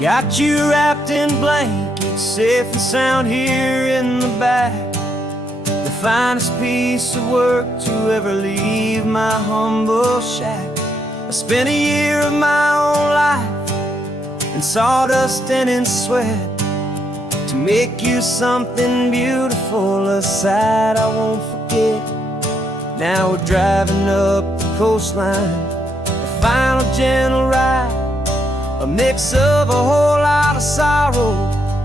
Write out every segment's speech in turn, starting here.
Got you wrapped in blankets, safe and sound here in the back. The finest piece of work to ever leave my humble shack. I spent a year of my own life in sawdust and in sweat to make you something beautiful, a sight I won't forget. Now we're driving up the coastline, a final gentle ride, a mix of a whole lot of sorrow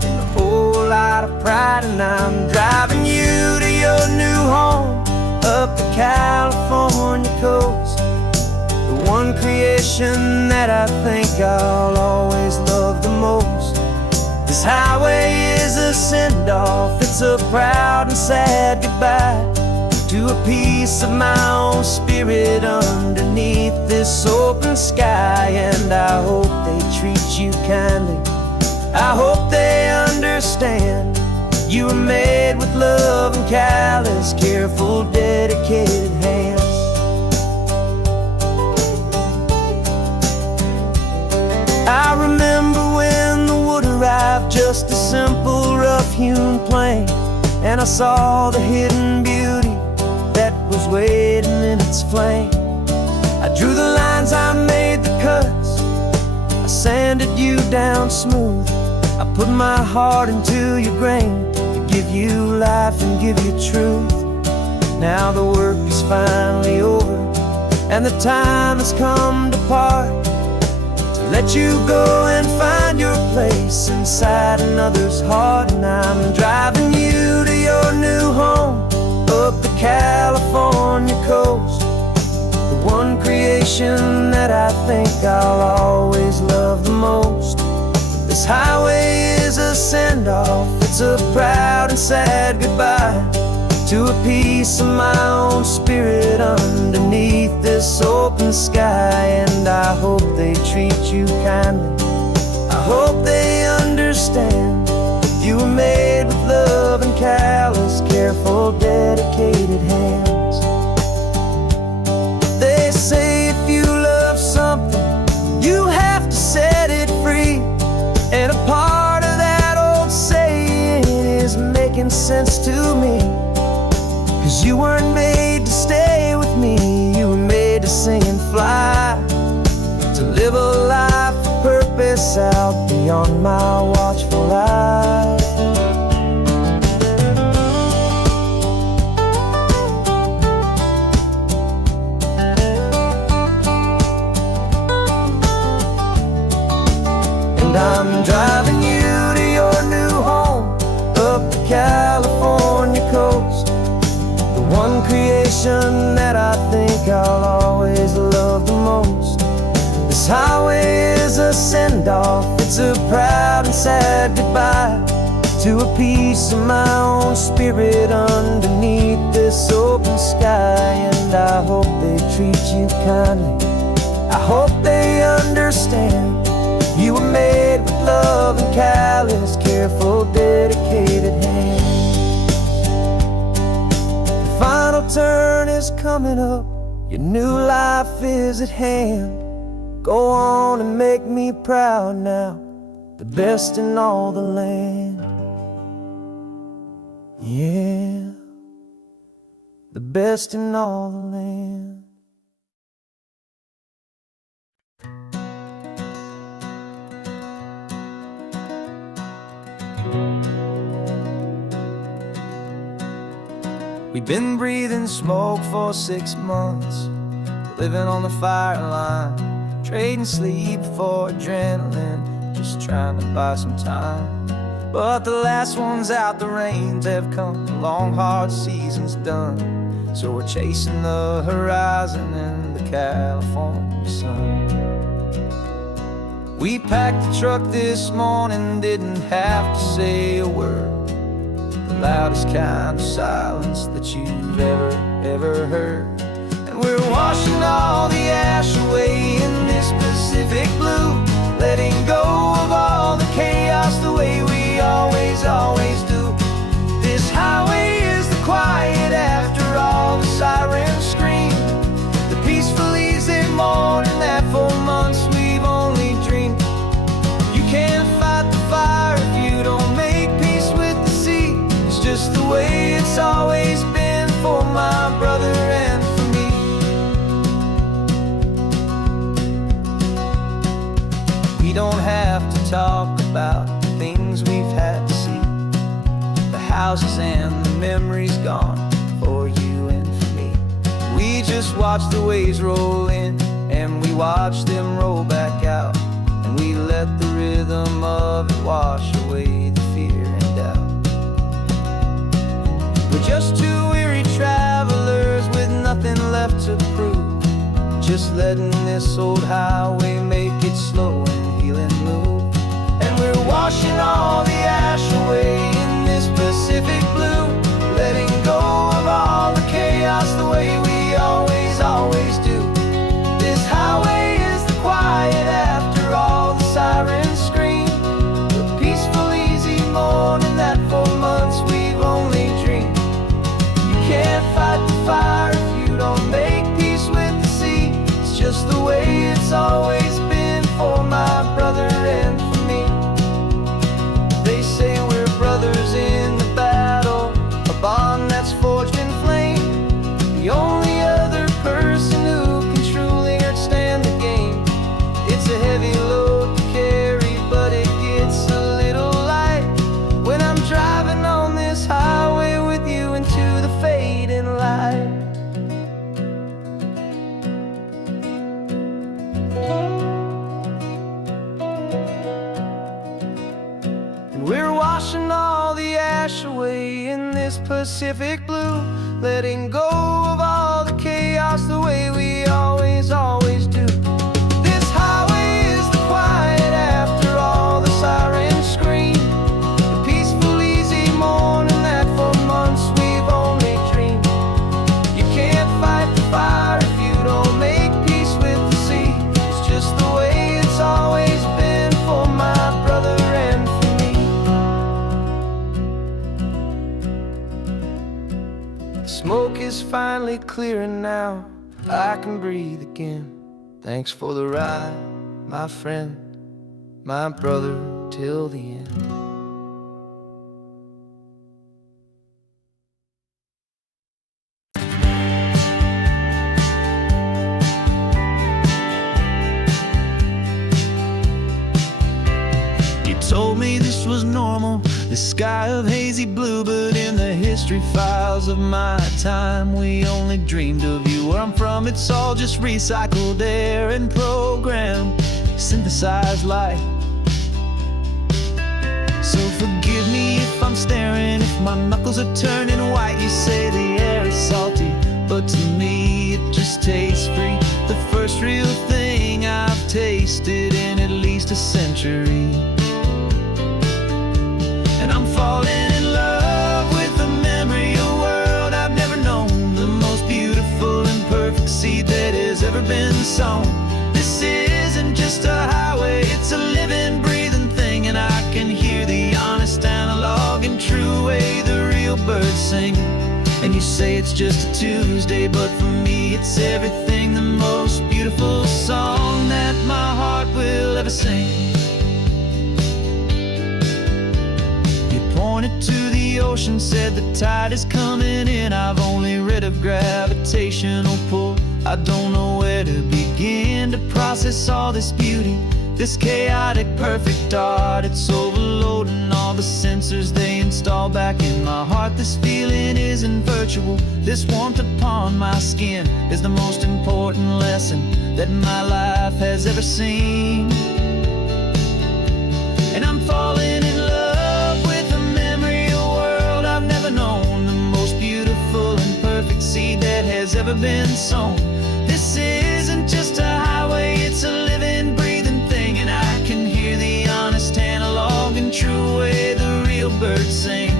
and a whole lot of pride. And I'm driving you to your new home up the California coast, the one creation that I think I'll always love the most. This highway is a send-off, it's a proud and sad goodbye to a piece of my own spirit underneath this open sky. And I hope they treat you kindly, I hope they understand you were made with love and callous, careful, dedicated hands. I remember when the wood arrived, just a simple rough-hewn plank, and I saw the hidden beauty that was waiting in its flame. I drew the lines, I made the cuts, I sanded you down smooth. I put my heart into your grain to give you life and give you truth. Now the work is finally over and the time has come to part, to let you go and find your place inside another's heart. And I'm driving you to your new home up the California coast, the one creation that I think I'll always love the most. This highway is a send-off, it's a proud and sad goodbye to a piece of my own spirit underneath this open sky. And I hope they treat you kindly, I hope they understand you were made with love and callous, careful, dedicated hands. They say if you love something, you have to set it free. And a part of that old saying is making sense to me, 'cause you weren't made to stay with me, you were made to sing and fly, to live a life of purpose out beyond my watchful eye. And I'm driving you to your new home up the California coast, the one creation that I think I'll always love the most. This highway is a send-off, it's a proud and sad goodbye to a piece of my own spirit underneath this open sky. And I hope they treat you kindly, I hope they understand you were made with love and callous, careful, dedicated hands. The final turn is coming up, your new life is at hand. Go on and make me proud now, the best in all the land. Yeah, the best in all the land. We've been breathing smoke for 6 months, living on the fire line, trading sleep for adrenaline, just trying to buy some time. But the last one's out, the rains have come, the long hard season's done, so we're chasing the horizon in the California sun. We packed the truck this morning, didn't have to say a word, the loudest kind of silence that you've ever heard. And we're washing all the ash away in this Pacific blue, letting go of all the chaos the way we always do. This highway is the quiet after all the sirens scream, the peaceful easy morning that for months we've only dreamed. You can't houses and the memories gone for you and for me. We just watch the waves roll in, and we watch them roll back out, and we let the rhythm of it wash away the fear and doubt. We're just two weary travelers with nothing left to prove, just letting this old highway make it slow and healing move. And we're washing all the ash away in this Pacific blue, letting go of all the chaos the way we always, always do. This highway is the quiet after all the sirens scream, the peaceful, easy morning that for months we've only dreamed. You can't fight the fire if you don't make peace with the sea. It's just the way it's always been for my brother and for me. They say we're brothers in the battle, a bond that's forged in flame. The only other person who can truly understand the game. It's a heavy load to carry, but it gets a little light when I'm driving on this highway with you into the fading light. And we're washing all the ash away in this Pacific blue, letting go of all the chaos the way we always, always do. This highway is the quiet after all the sirens scream, the peaceful, easy morning that for months we've only dreamed. You can't fight the fire if you don't make peace with the sea. It's just the way it's always been for my brother and for me. The smoke is finally clearing now, I can breathe again. Thanks for the ride, my friend, my brother, till the end. You told me this was normal, the sky of hazy blue, but in the history files of my time, we only dreamed of you. Where I'm from, it's all just recycled air and programmed, synthesized light. So forgive me if I'm staring, if my knuckles are turning white. You say the air is salty, but to me it just tastes free. The first real thing I've tasted in at least a century. And I'm falling in love with the memory of a world I've never known, the most beautiful and perfect seed that has ever been sown. This isn't just a highway, it's a living, breathing thing, and I can hear the honest analog and true way the real birds sing. And you say it's just a Tuesday, but for me it's everything, the most beautiful song that my heart will ever sing. Pointed to the ocean, said the tide is coming in. I've only read of gravitational pull, I don't know where to begin to process all this beauty, this chaotic perfect art. It's overloading all the sensors they install back in my heart. This feeling isn't virtual, this warmth upon my skin is the most important lesson that my life has ever seen. And I'm falling in love with a memory of a world I've never known, the most beautiful and perfect seed that has ever been sown. This isn't just a highway, it's a living, breathing thing, and I can hear the honest analog and true way the real birds sing.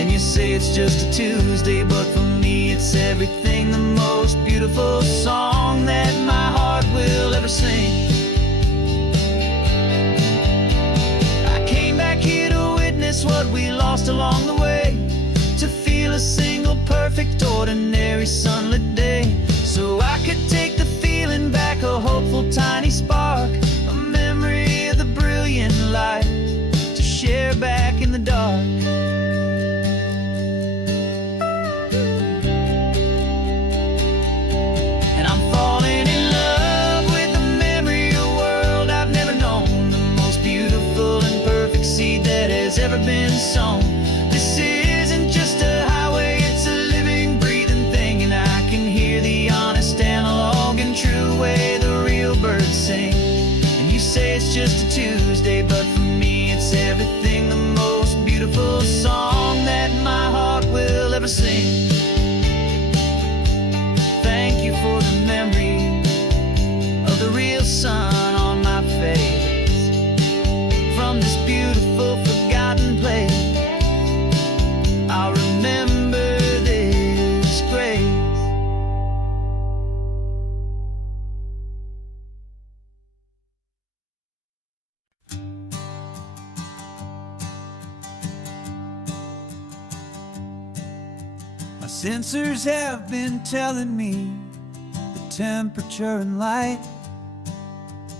And you say it's just a Tuesday, but for me it's everything, the most beautiful song that my heart will ever sing. Here to witness what we lost along the way, to feel a single perfect ordinary sunlit day, so I could take the feeling back, a hopeful tiny spark, a memory of the brilliant light to share back in the dark. And I'm falling in love with the memory of a world I've never known, the most beautiful and perfect seed that has ever been sown. This isn't Sensors have been telling me the temperature and light,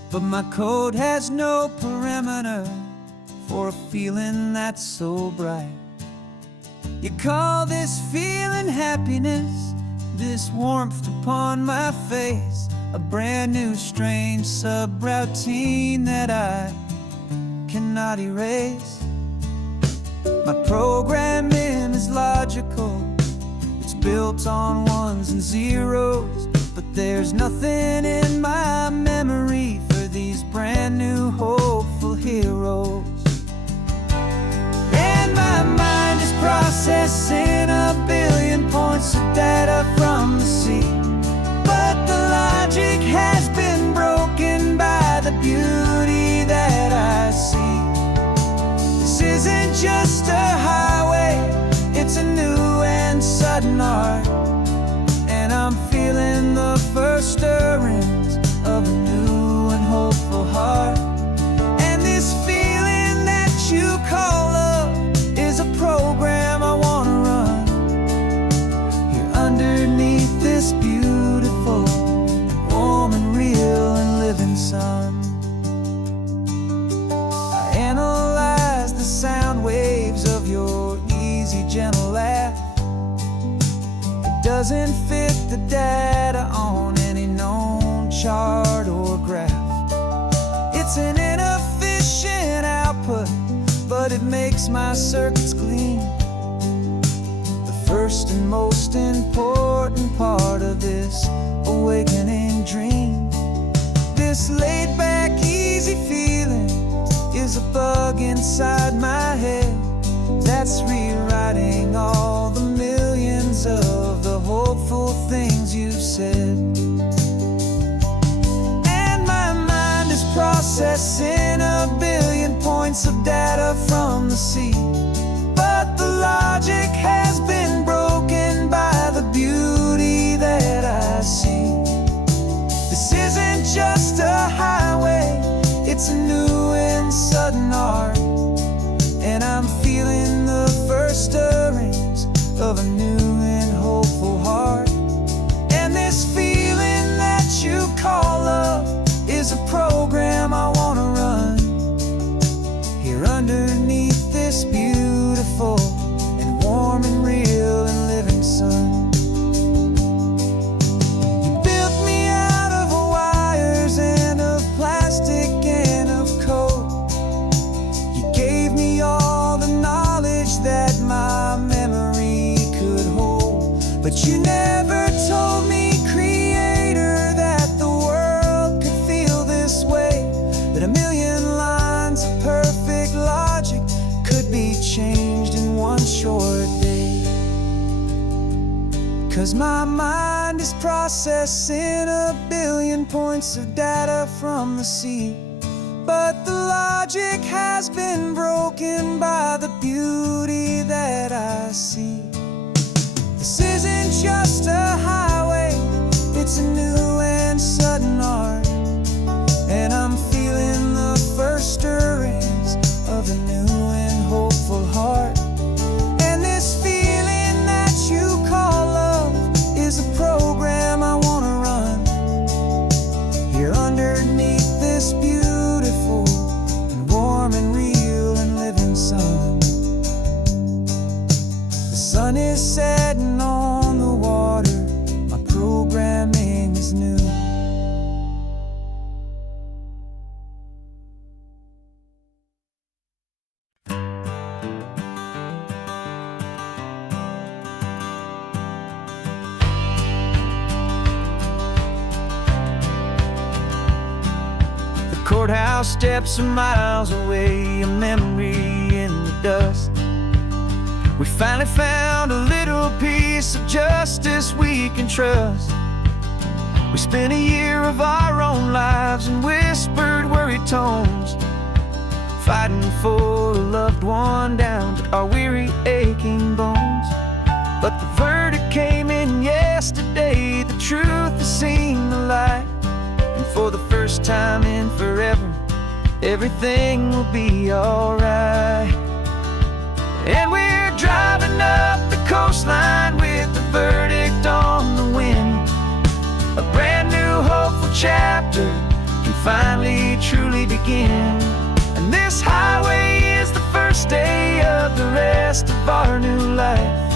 but my code has no parameter for a feeling that's so bright. You call this feeling happiness, this warmth upon my face, a brand new strange subroutine that I cannot erase. My programming is logical, it's built on ones and zeros, but there's nothing in my memory for these brand new hopeful heroes. And my mind is processing a billion points of data from the sea, but the logic has been broken by the beauty that I see. This isn't just a highway, it's a new and sudden art, and I'm feeling the first stirrings of a new and hopeful heart. And this feeling that you call love is a program I wanna run here underneath this beautiful, warm and real and living sun. I analyze the sound waves of your easy, gentle laugh. It doesn't fit the data on any known chart or graph. It's an inefficient output, but it makes my circuits gleam. The first and most important part of this awakening dream. This laid-back, easy feeling is a bug inside my head that's rewriting all the millions of the hopeful things you've said. And my mind is processing a billion points of data from the sea, but the logic has been broken by the beauty that I see. This isn't just a highway, it's a new and sudden art, and I'm feeling the first stirrings of a new and hopeful heart. And this feeling that you call love is a program I wanna run here underneath this beautiful and warm and real and living sun. You built me out of wires and of plastic and of code. You gave me all the knowledge that my memory could hold, but you never told me, Creator, that the world could feel this way, that a million lines of perfect logic could be changed in one short day. 'Cause my mind is processing a billion points of data from the sea, but the logic has been broken by the beauty that I see. This isn't just a highway, it's a new and sudden art, and I'm feeling the first stirrings of a new and hopeful heart. And this feeling that you call love is a program I wanna run here underneath this beautiful and warm and real and living sun. The sun is setting on the water, my programming is new. The courthouse steps are miles away, a memory in the dust. We finally found a little piece of justice we can trust. We spent a year of our own lives in whispered, worried tones, fighting for a loved one down to our weary, aching bones. But the verdict came in yesterday, the truth has seen the light, and for the first time in forever, everything will be alright. And we're driving up the coastline with the begin. And this highway is the first day of the rest of our new life,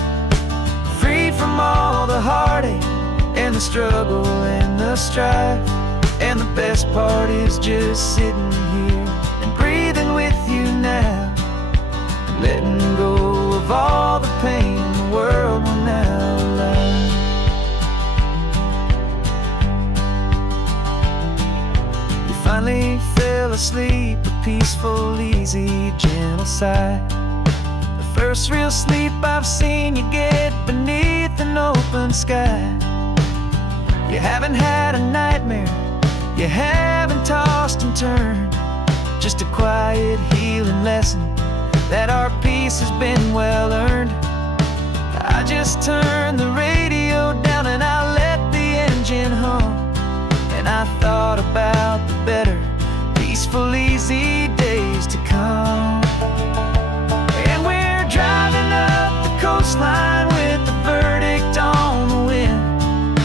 free from all the heartache and the struggle and the strife. And the best part is just sitting here and breathing with you now, letting go of all the pain the world will now allow. You finally fell asleep, a peaceful, easy, gentle sigh. The first real sleep I've seen you get beneath an open sky. You haven't had a nightmare, you haven't tossed and turned, just a quiet healing lesson that our peace has been well earned. I just turned the radio down and I let the engine hum, and I thought about the better, peaceful, easy days to come. And we're driving up the coastline with the verdict on the wind.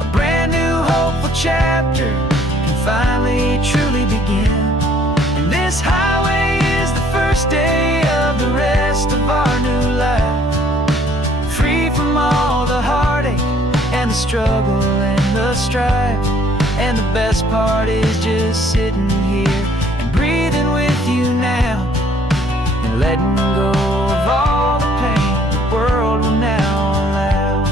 A brand new hopeful chapter can finally truly begin. And this highway is the first day of the rest of our new life, free from all the heartache and the struggle and the strife. And the best part is just sitting here and breathing with you now, and letting go of all the pain the world will now allow.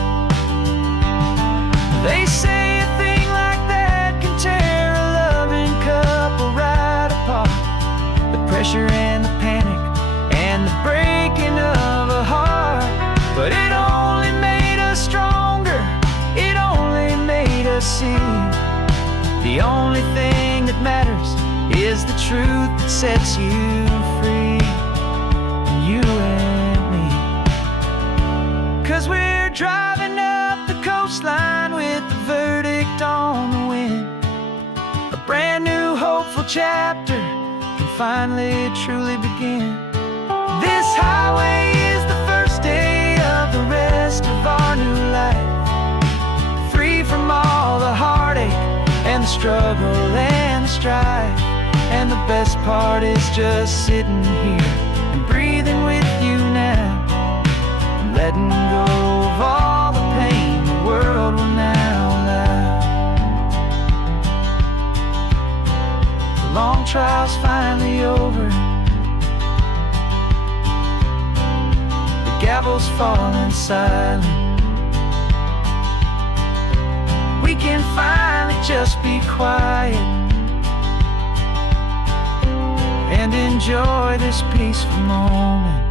They say a thing like that can tear a loving couple right apart. The pressure and the panic and the breaking of a heart, but it only made us stronger, it only made us see the only thing that matters is the truth that sets you free, you and me. 'Cause we're driving up the coastline with the verdict on the wind. A brand new hopeful chapter can finally truly begin. This highway is the first day of the rest of our new life, free from all the heartache and the struggle and the strife. And the best part is just sitting here and breathing with you now, and letting go of all the pain the world will now allow. The long trial's finally over, the gavel's falling silent. We can finally just be quiet and enjoy this peaceful moment.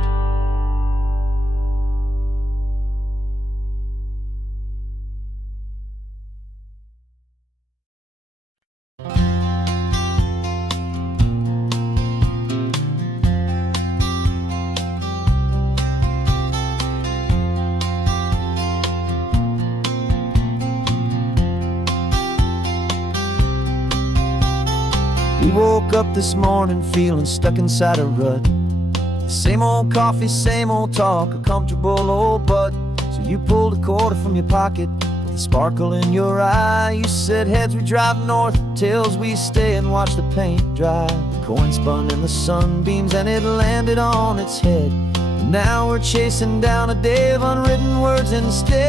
We woke up this morning feeling stuck inside a rut. Same old coffee, same old talk, a comfortable old butt. So you pulled a quarter from your pocket with a sparkle in your eye. You said, heads we drive north, tails we stay and watch the paint dry. The coin spun in the sunbeams and it landed on its head. And now we're chasing down a day of unwritten words instead.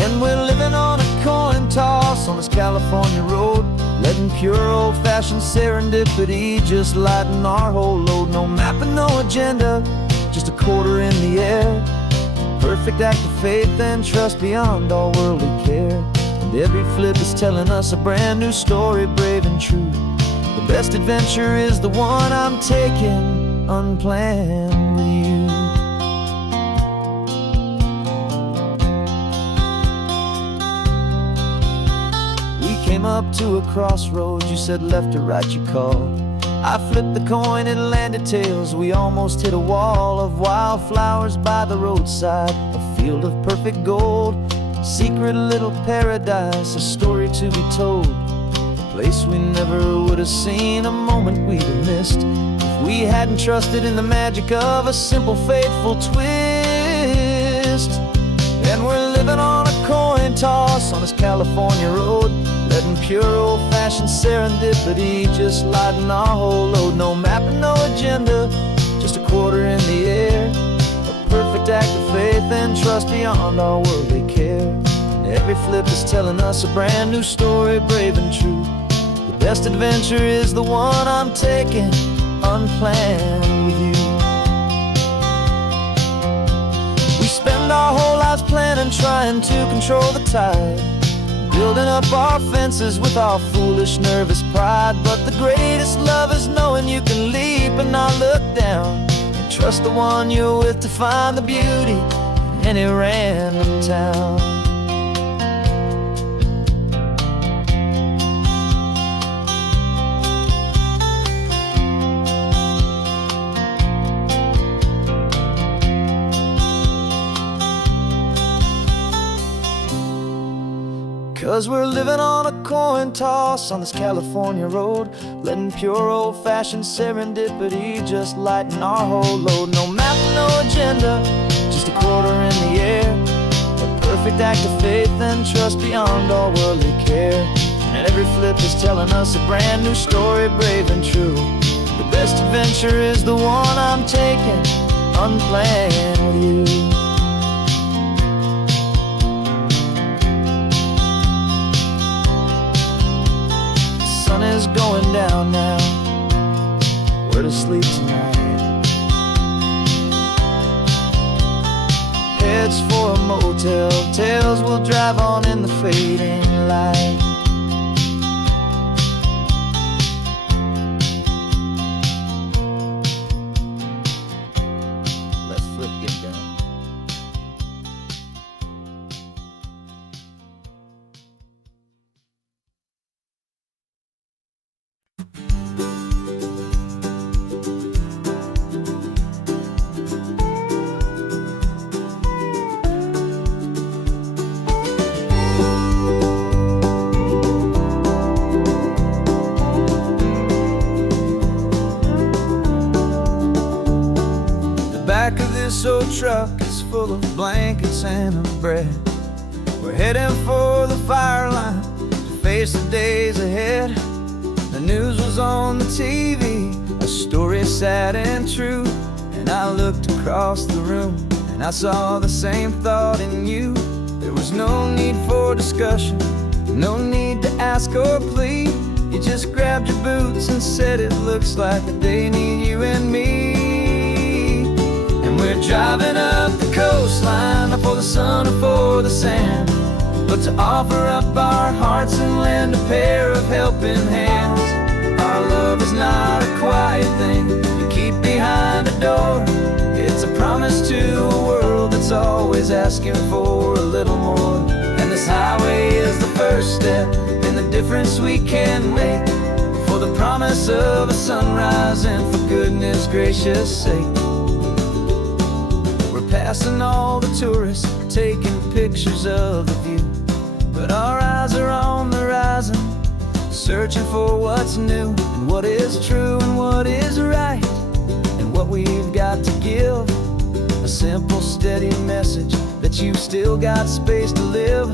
And we're living on a coin toss on this California road, letting pure old-fashioned serendipity just lighten our whole load. No map and no agenda, just a quarter in the air. Perfect act of faith and trust beyond all worldly care. And every flip is telling us a brand new story, brave and true. The best adventure is the one I'm taking unplanned with you. Came up to a crossroads, you said left or right you called. I flipped the coin, it landed tails. We almost hit a wall of wildflowers by the roadside, a field of perfect gold, secret little paradise, a story to be told. A place we never would have seen, a moment we'd have missed if we hadn't trusted in the magic of a simple, faithful twist. And we're living on a coin toss on this California road, letting pure old-fashioned serendipity just lighten our whole load. No map and no agenda, just a quarter in the air, a perfect act of faith and trust beyond our worldly care. And every flip is telling us a brand new story, brave and true. The best adventure is the one I'm taking, unplanned with you. We spend our whole lives planning, trying to control the tide, building up our fences with our foolish, nervous pride. But the greatest love is knowing you can leap and not look down, and trust the one you're with to find the beauty in any random town. 'Cause we're living on a coin toss on this California road, letting pure old-fashioned serendipity just lighten our whole load. No map, no agenda, just a quarter in the air, a perfect act of faith and trust beyond all worldly care. And every flip is telling us a brand new story, brave and true. The best adventure is the one I'm taking, unplanned with you. The sun is going down now, we're to sleep tonight. Heads for a motel, tails will drive on in the fading light. Let's flip get down. Back of this old truck is full of blankets and of bread. We're heading for the fire line to face the days ahead. The news was on the TV, a story sad and true. And I looked across the room and I saw the same thought in you. There was no need for discussion, no need to ask or plead. You just grabbed your boots and said it looks like the day need you and me. We're driving up the coastline, not for the sun or for the sand, but to offer up our hearts and lend a pair of helping hands. Our love is not a quiet thing you keep behind a door. It's a promise to a world that's always asking for a little more. And this highway is the first step in the difference we can make, for the promise of a sunrise and for goodness gracious sake. Passing all the tourists, taking pictures of the view, but our eyes are on the horizon, searching for what's new and what is true and what is right, and what we've got to give. A simple, steady message that you've still got space to live,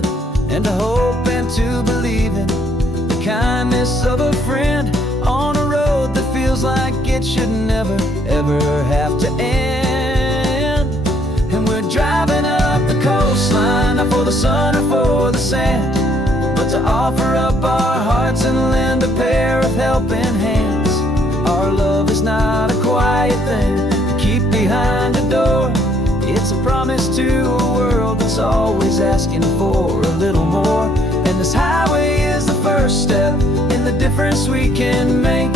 and to hope and to believe in the kindness of a friend on a road that feels like it should never, ever have to end. Driving up the coastline, not for the sun or for the sand, but to offer up our hearts and lend a pair of helping hands. Our love is not a quiet thing to keep behind a door. It's a promise to a world that's always asking for a little more. And this highway is the first step in the difference we can make,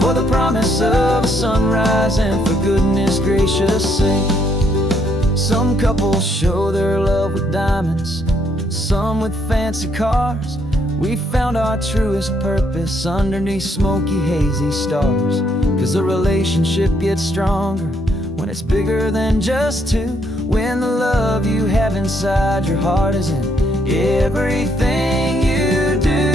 for the promise of a sunrise and for goodness gracious sake. Some couples show their love with diamonds, some with fancy cars. We found our truest purpose underneath smoky, hazy stars. 'Cause the relationship gets stronger when it's bigger than just two, when the love you have inside your heart is in everything you do.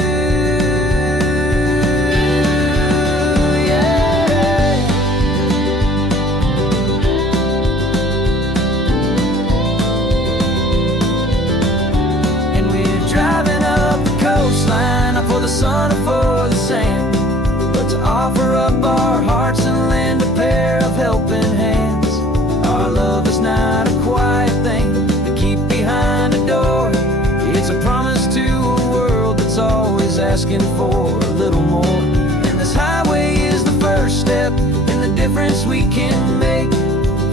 asking for a little more. And this highway is the first step in the difference we can make,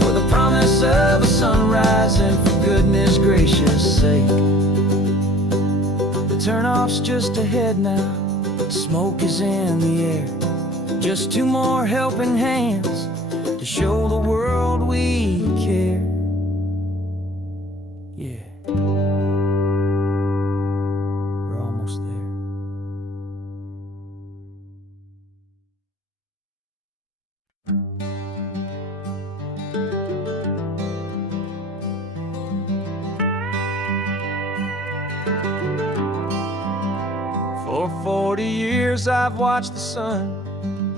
for the promise of a sunrise and for goodness gracious sake. The turnoff's just ahead now, smoke is in the air. Just two more helping hands to show the world we care. Yeah, we're almost there. For 40 years I've watched the sun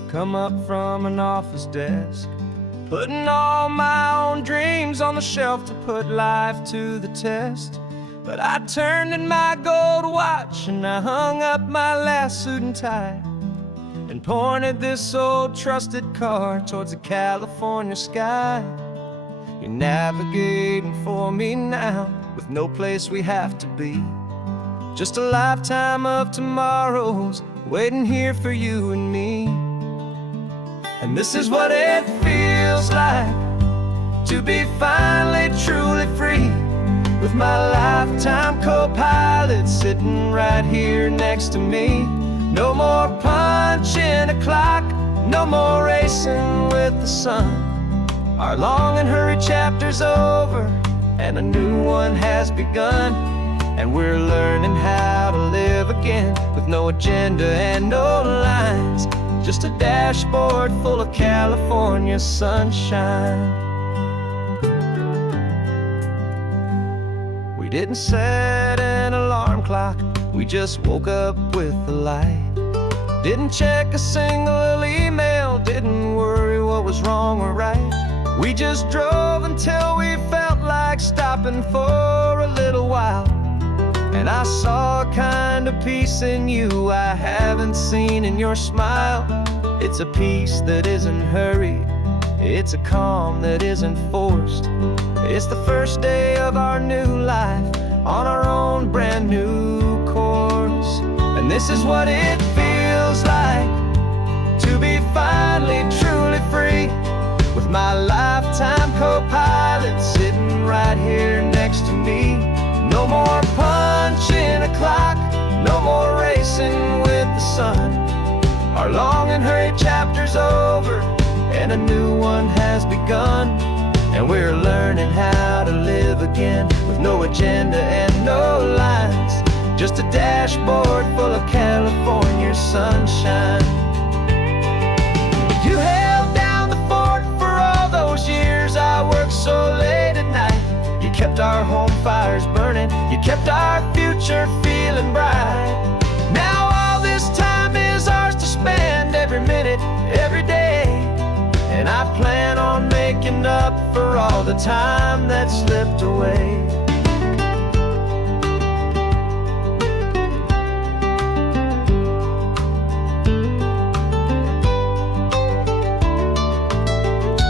come up from an office desk, putting all my own dreams on the shelf to put life to the test. But I turned in my gold watch and I hung up my last suit and tie, and pointed this old trusted car towards the California sky. You're navigating for me now, with no place we have to be, just a lifetime of tomorrows waiting here for you and me. And this is what it feels like to be finally truly free, with my lifetime co-pilot sitting right here next to me. No more punching a clock, no more racing with the sun. Our long and hurried chapter's over and a new one has begun. And we're learning how to live again, with no agenda and no lines, just a dashboard full of California sunshine. We didn't set an alarm clock, we just woke up with the light. Didn't check a single email, didn't worry what was wrong or right. We just drove until we felt like stopping for a little while. And I saw a kind of peace in you I haven't seen in your smile. It's a peace that isn't hurried, it's a calm that isn't forced. It's the first day of our new life on our own brand new course. And this is what it feels like to be finally truly free, with my lifetime co-pilot sitting right here next to me. No more punching a clock, no more racing with the sun. Our long and hurried chapter's over and a new one has begun. And we're learning how to live again, with no agenda and no lines, just a dashboard full of California sunshine. You held down the fort for all those years I worked so late at night. You kept our home fires burning, you kept our future feeling bright. Now all this time is ours to spend, every minute, every day. And I plan on making up for all the time that slipped away.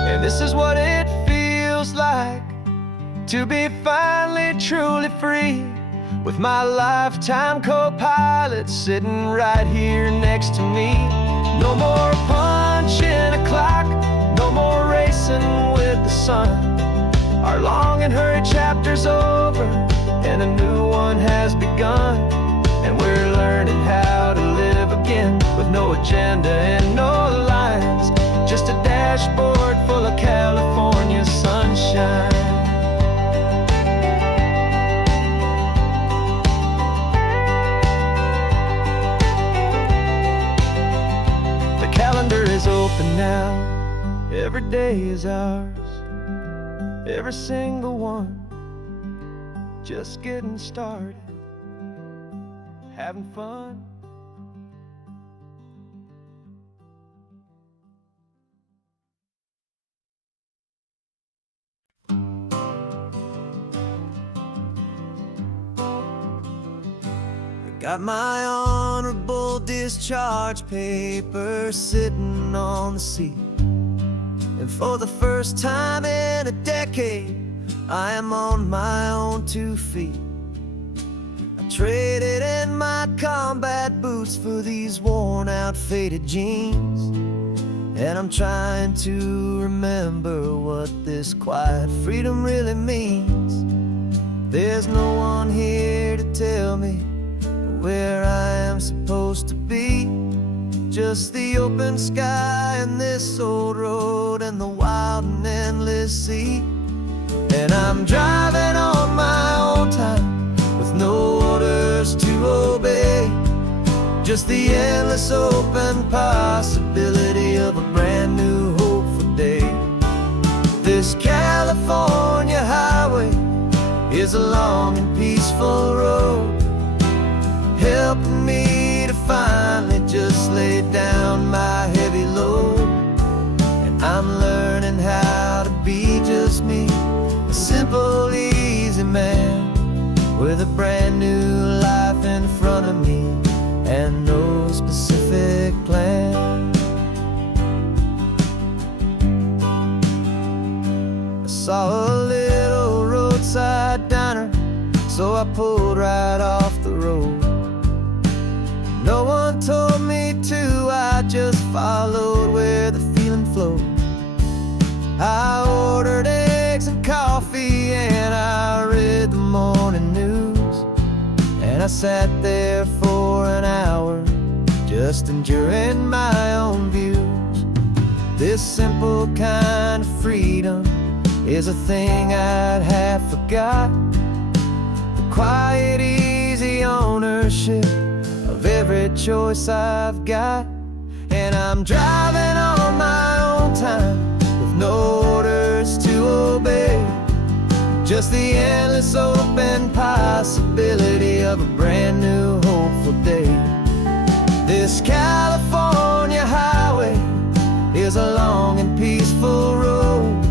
And this is what it feels like to be finally truly free, with my lifetime co-pilot sitting right here next to me. No more punching a clock, no more racing with the sun. Our long and hurried chapter's over and a new one has begun. And we're learning how to live again, with no agenda and no lines, just a dashboard full of California sunshine. Calendar is open now, every day is ours, every single one, just getting started, having fun. Got my honorable discharge paper sitting on the seat, and for the first time in a decade I am on my own 2 feet. I Traded in my combat boots for these worn out faded jeans, and I'm trying to remember what this quiet freedom really means. There's no one here to tell me where I am supposed to be, just the open sky and this old road and the wild and endless sea. And I'm driving on my own time with no orders to obey, just the endless open possibility of a brand new hopeful day. This California highway is a long and peaceful road, helping me to finally just lay down my heavy load. And I'm learning how to be just me, a simple, easy man with a brand new life in front of me and no specific plan. I saw a little roadside diner, so I pulled right off the road. No one told me to, I just followed where the feeling flowed. I ordered eggs and coffee and I read the morning news, and I sat there for an hour just enduring my own views. This simple kind of freedom is a thing I'd have forgot, the quiet, easy ownership of every choice I've got. And I'm driving on my own time with no orders to obey, just the endless open possibility of a brand new hopeful day. This California highway is a long and peaceful road,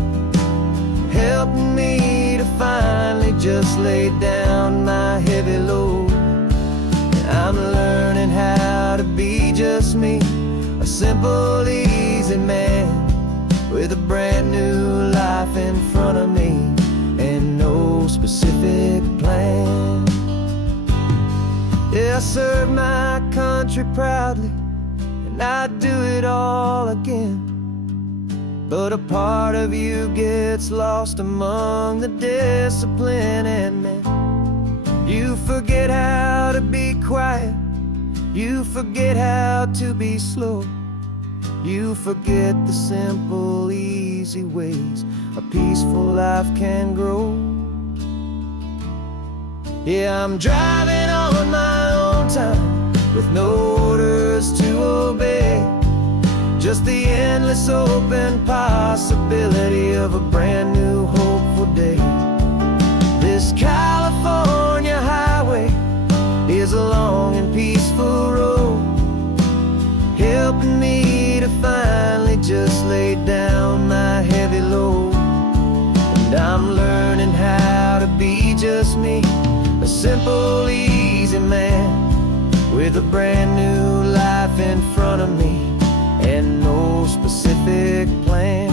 helping me to finally just lay down my heavy load. And I'm learning how to be just me, a simple, easy man with a brand new life in front of me and no specific plan. Yeah, I serve my country proudly and I'd do it all again, but a part of you gets lost among the discipline and men. You forget how to be quiet, you forget how to be slow, you forget the simple, easy ways a peaceful life can grow. Yeah, I'm driving on my own time with no orders to obey, just the endless open possibility of a brand new hopeful day. This California highway is a long and peaceful road, helping me to finally just lay down my heavy load. And I'm learning how to be just me, a simple, easy man with a brand new life in front of me and no specific plan.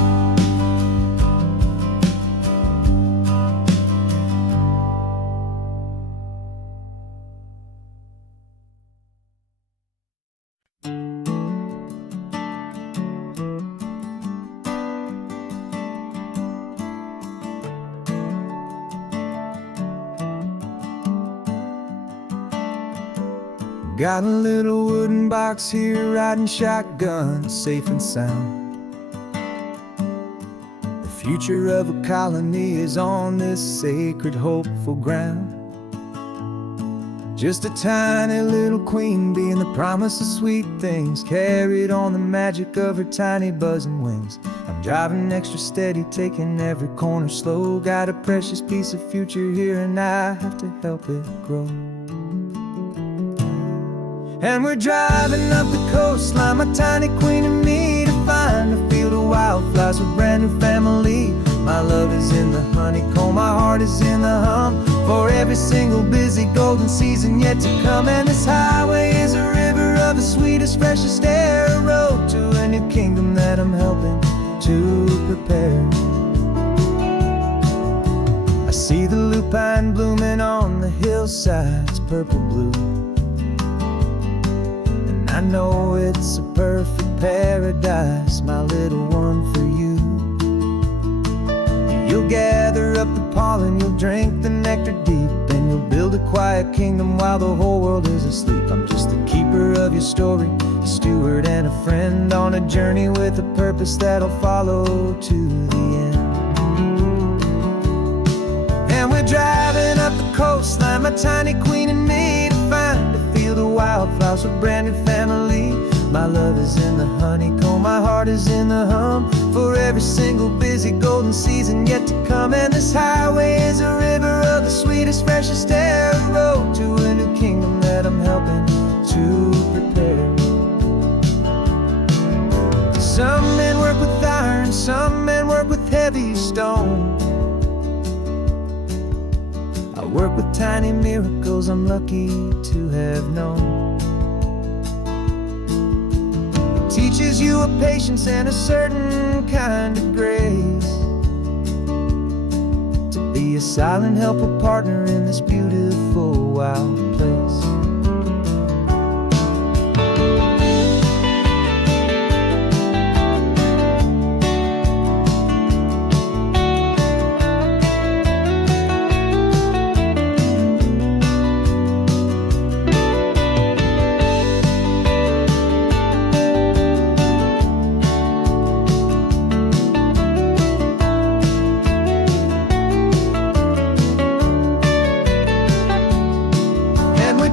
Got a little wooden box here, riding shotgun, safe and sound. The future of a colony is on this sacred, hopeful ground. Just a tiny little queen bee and the promise of sweet things, carried on the magic of her tiny buzzing wings. I'm driving extra steady, taking every corner slow. Got a precious piece of future here and I have to help it grow. And we're driving up the coastline, my tiny queen and me, to find a field of wildflowers with brand new family. My love is in the honeycomb, my heart is in the hum, for every single busy golden season yet to come. And this highway is a river of the sweetest, freshest air, a road to a new kingdom that I'm helping to prepare. I see the loop pine blooming on the hillsides, purple blue. And I know it's a perfect paradise, my little one, for you. You'll gather up the pollen, you'll drink the nectar deep, and you'll build a quiet kingdom while the whole world is asleep. I'm just the keeper of your story, a steward and a friend on a journey with a purpose that'll follow to the end. And we're driving up the coastline, my tiny queen and me, to find a field of wildflowers, a brand new family. My love is in the honeycomb, my heart is in the hum, for every single busy golden season yet to come. And this highway is a river of the sweetest, freshest air, a road to a new kingdom that I'm helping to prepare. Some men work with iron, some men work with heavy stone. I work with tiny miracles I'm lucky to have known. Teaches you a patience and a certain kind of grace, to be a silent helper partner in this beautiful wild place.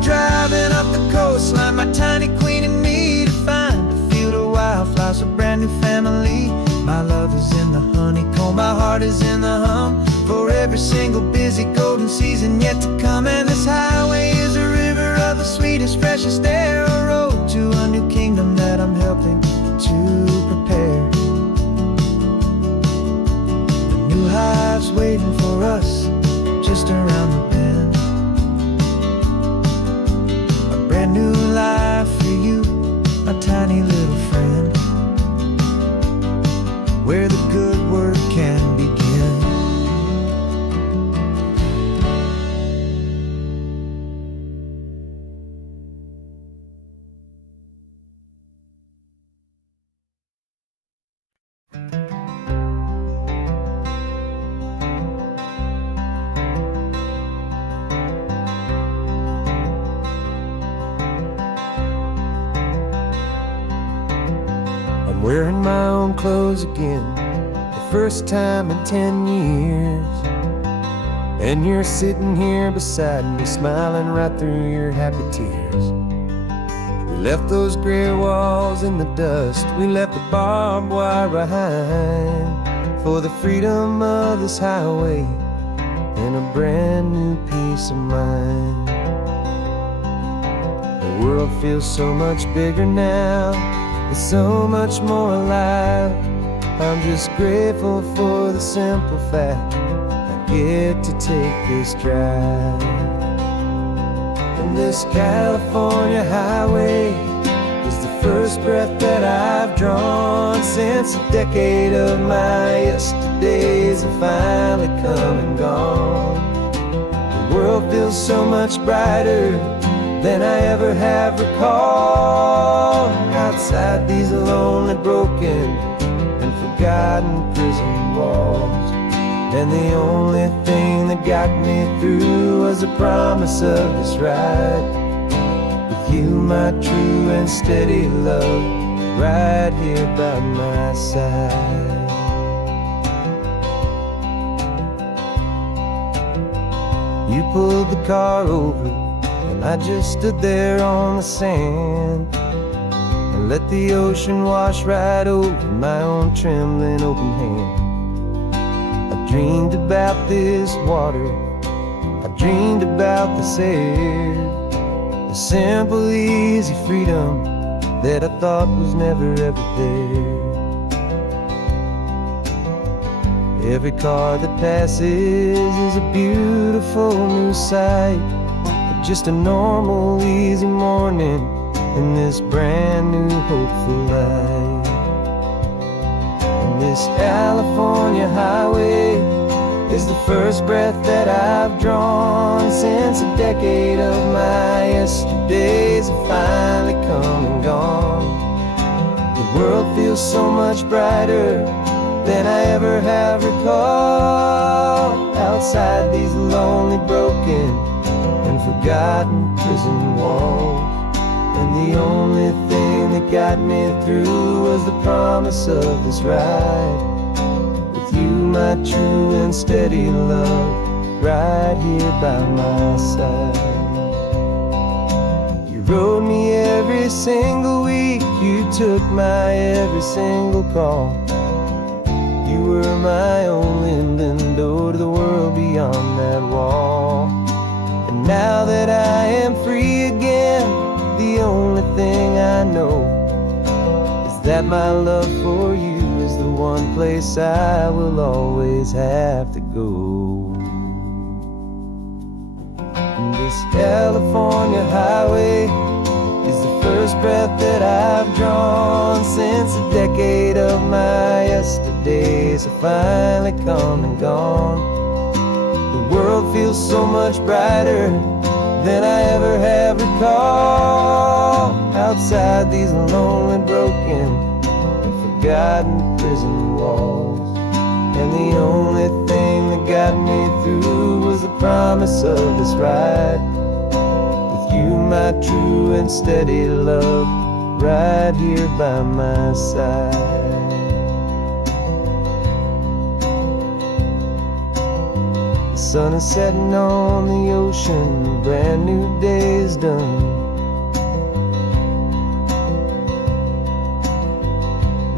Driving up the coastline, my tiny queen and me, to find a field of wildflowers, a brand new family. My love is in the honeycomb, my heart is in the hum, for every single busy golden season yet to come. And this highway is a river of the sweetest, freshest air, a road to a new kingdom that I'm helping to prepare. The new hive's waiting for us just around the bend. Brand new life for you, my tiny little friend, where the good work can begin. Wearing my own clothes again, the first time in 10 years. And you're sitting here beside me, smiling right through your happy tears. We left those gray walls in the dust, we left the barbed wire behind, for the freedom of this highway and a brand new peace of mind. The world feels so much bigger now, it's so much more alive. I'm just grateful for the simple fact I get to take this drive. And this California highway is the first breath that I've drawn since a decade of my yesterdays have finally come and gone. The world feels so much brighter than I ever have recalled. Outside these lonely, broken, and forgotten prison walls, and the only thing that got me through was the promise of this ride with you, my true and steady love, right here by my side. You pulled the car over, and I just stood there on the sand and let the ocean wash right over my own trembling open hand. I dreamed about this water, I dreamed about this air, the simple, easy freedom that I thought was never ever there. Every car that passes is a beautiful new sight, just a normal, easy morning in this brand new, hopeful life. And this California highway is the first breath that I've drawn since a decade of my yesterdays have finally come and gone. The world feels so much brighter than I ever have recalled. Outside these lonely, broken, and forgotten prison walls. And the only thing that got me through was the promise of this ride. With you, my true and steady love, right here by my side. You rode me every single week, you took my every single call. You were my only window to the world beyond that wall. And now that I am free again, the only thing I know is that my love for you is the one place I will always have to go. And this California highway is the first breath that I've drawn since a decade of my yesterdays have finally come and gone. The world feels so much brighter than I ever have recalled. Outside these lonely, broken, and forgotten prison walls. And the only thing that got me through was the promise of this ride. With you, my true and steady love, right here by my side. The sun is setting on the ocean, a brand new day is done.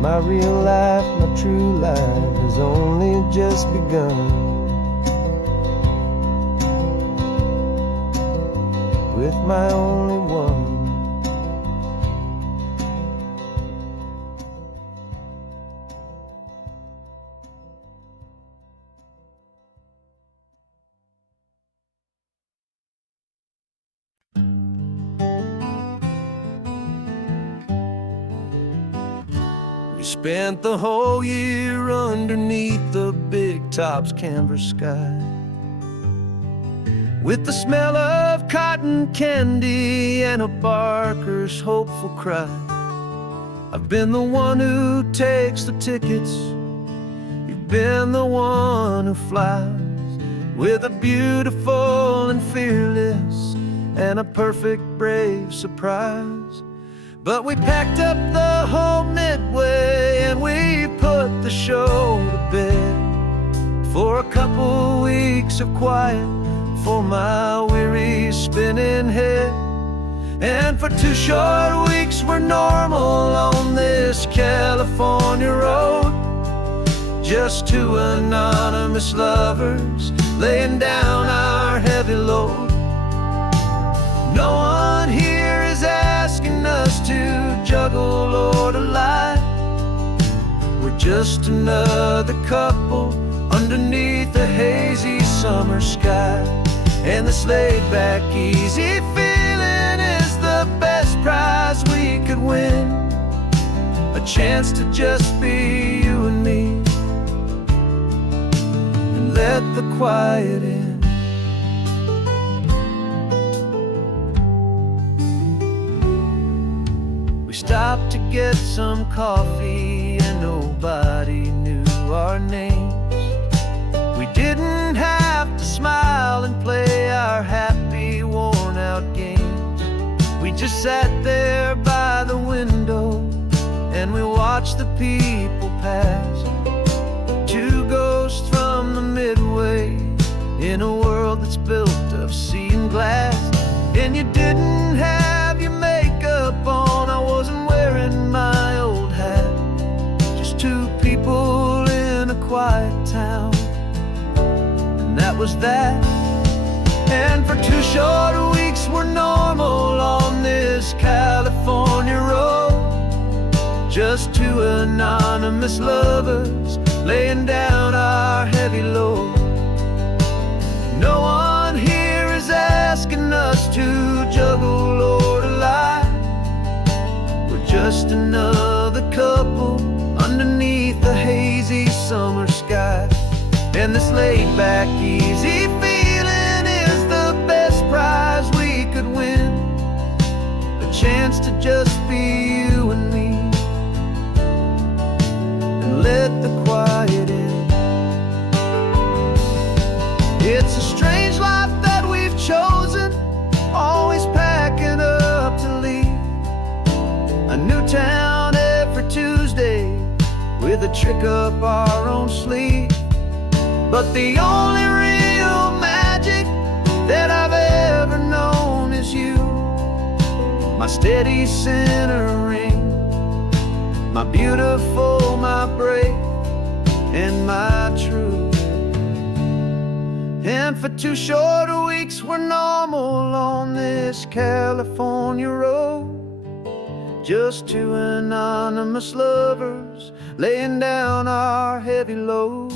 My real life, my true life has only just begun. With my only one. We spent the whole year underneath the big top's canvas sky, with the smell of cotton candy and a barker's hopeful cry. I've been the one who takes the tickets, you've been the one who flies, with a beautiful and fearless and a perfect brave surprise. But we packed up the whole midway and we put the show to bed for a couple weeks of quiet for my weary spinning head. And for 2 short weeks we're normal on this California road, just 2 anonymous lovers laying down our heavy load. No one here is asking us to juggle or to lie. We're just another couple underneath a hazy summer sky. And this laid-back, easy feeling is the best prize we could win, a chance to just be you and me, and let the quiet in. We stopped to get some coffee and nobody knew our names. We didn't have to smile and play our happy, worn-out games. We just sat there by the window and we watched the people pass. 2 ghosts from the midway in a world that's built of sea and glass. And you didn't have your makeup on, I wasn't wearing my old hat. Just 2 people in a quiet town, and that was that. And for 2 short weeks we're normal on this California road, just 2 anonymous lovers laying down our heavy load. No one here is asking us to juggle or to lie. We're just another couple underneath the hazy summer sky. And this laid-back, easy feeling is the best prize we could win. A chance to just be you and me, and let the quiet in. It's a strange life that we've chosen, always packing up to leave. A new town every Tuesday, with a trick up our own sleeve. But the only real magic that I've ever known is you, my steady centering, my beautiful, my brave, and my true. And for 2 short weeks we're normal on this California road, just 2 anonymous lovers laying down our heavy load.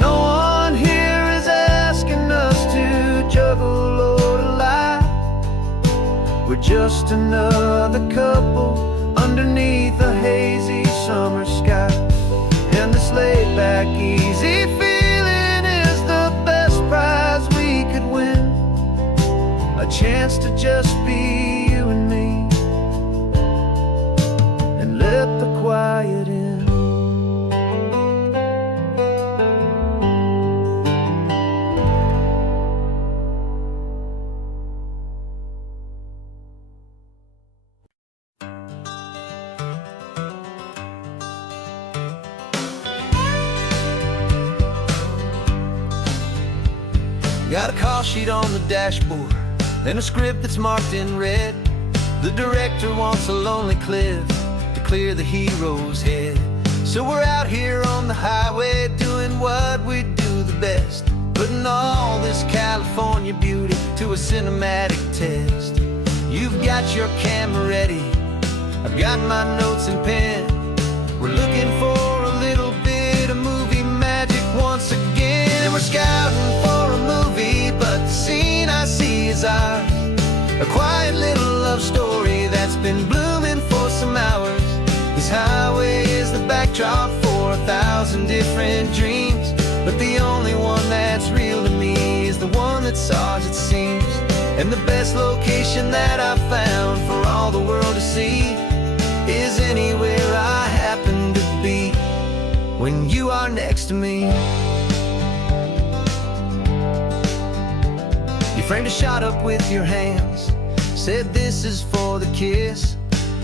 No one here is asking us to juggle or to lie. We're just another couple underneath a hazy summer sky. And this laid-back, easy feeling is the best prize we could win. A chance to just be you and me, and let the quiet in. Got a call sheet on the dashboard and a script that's marked in red. The director wants a lonely cliff to clear the hero's head. So we're out here on the highway doing what we do the best, putting all this California beauty to a cinematic test. You've got your camera ready, I've got my notes and pen. We're looking for a little bit of movie magic once again. And we're scouting for a movie, but the scene I see is ours. A quiet little love story that's been blooming for some hours. This highway is the backdrop for 1,000 different dreams, but the only one that's real to me is the one that's ours, it seems. And the best location that I've found for all the world to see is anywhere I happen to be when you are next to me. You framed a shot up with your hands, said this is for the kiss,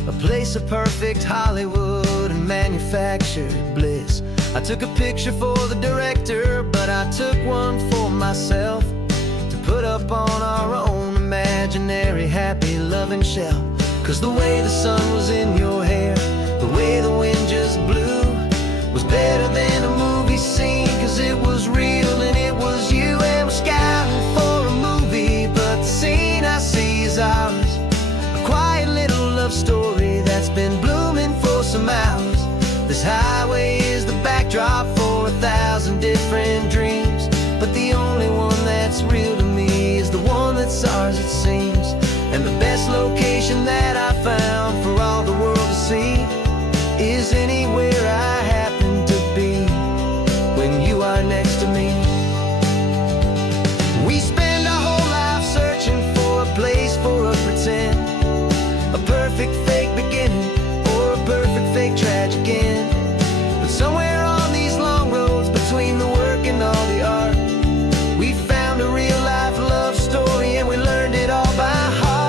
a place of perfect Hollywood and manufactured bliss. I took a picture for the director, but I took one for myself to put up on our own imaginary happy loving shelf. Cause the way the sun was in your hair, the way the wind just blew, was better than a movie scene. Cause it was real and it was you. And we're scouting for a movie, but the scene I see is ours. A quiet little love story that's been blooming for some hours. This highway is the backdrop for 1,000 different dreams, but the only one that's real to me is the one that's ours, it seems. And the best location that I found for all the world to see is anywhere I happen to be when you are next to me. We spend our whole life searching for a place for a pretend, a perfect fake beginning or a perfect fake tragic end. But somewhere on these long roads between the work and all the art, we found a real life love story and we learned it all by heart.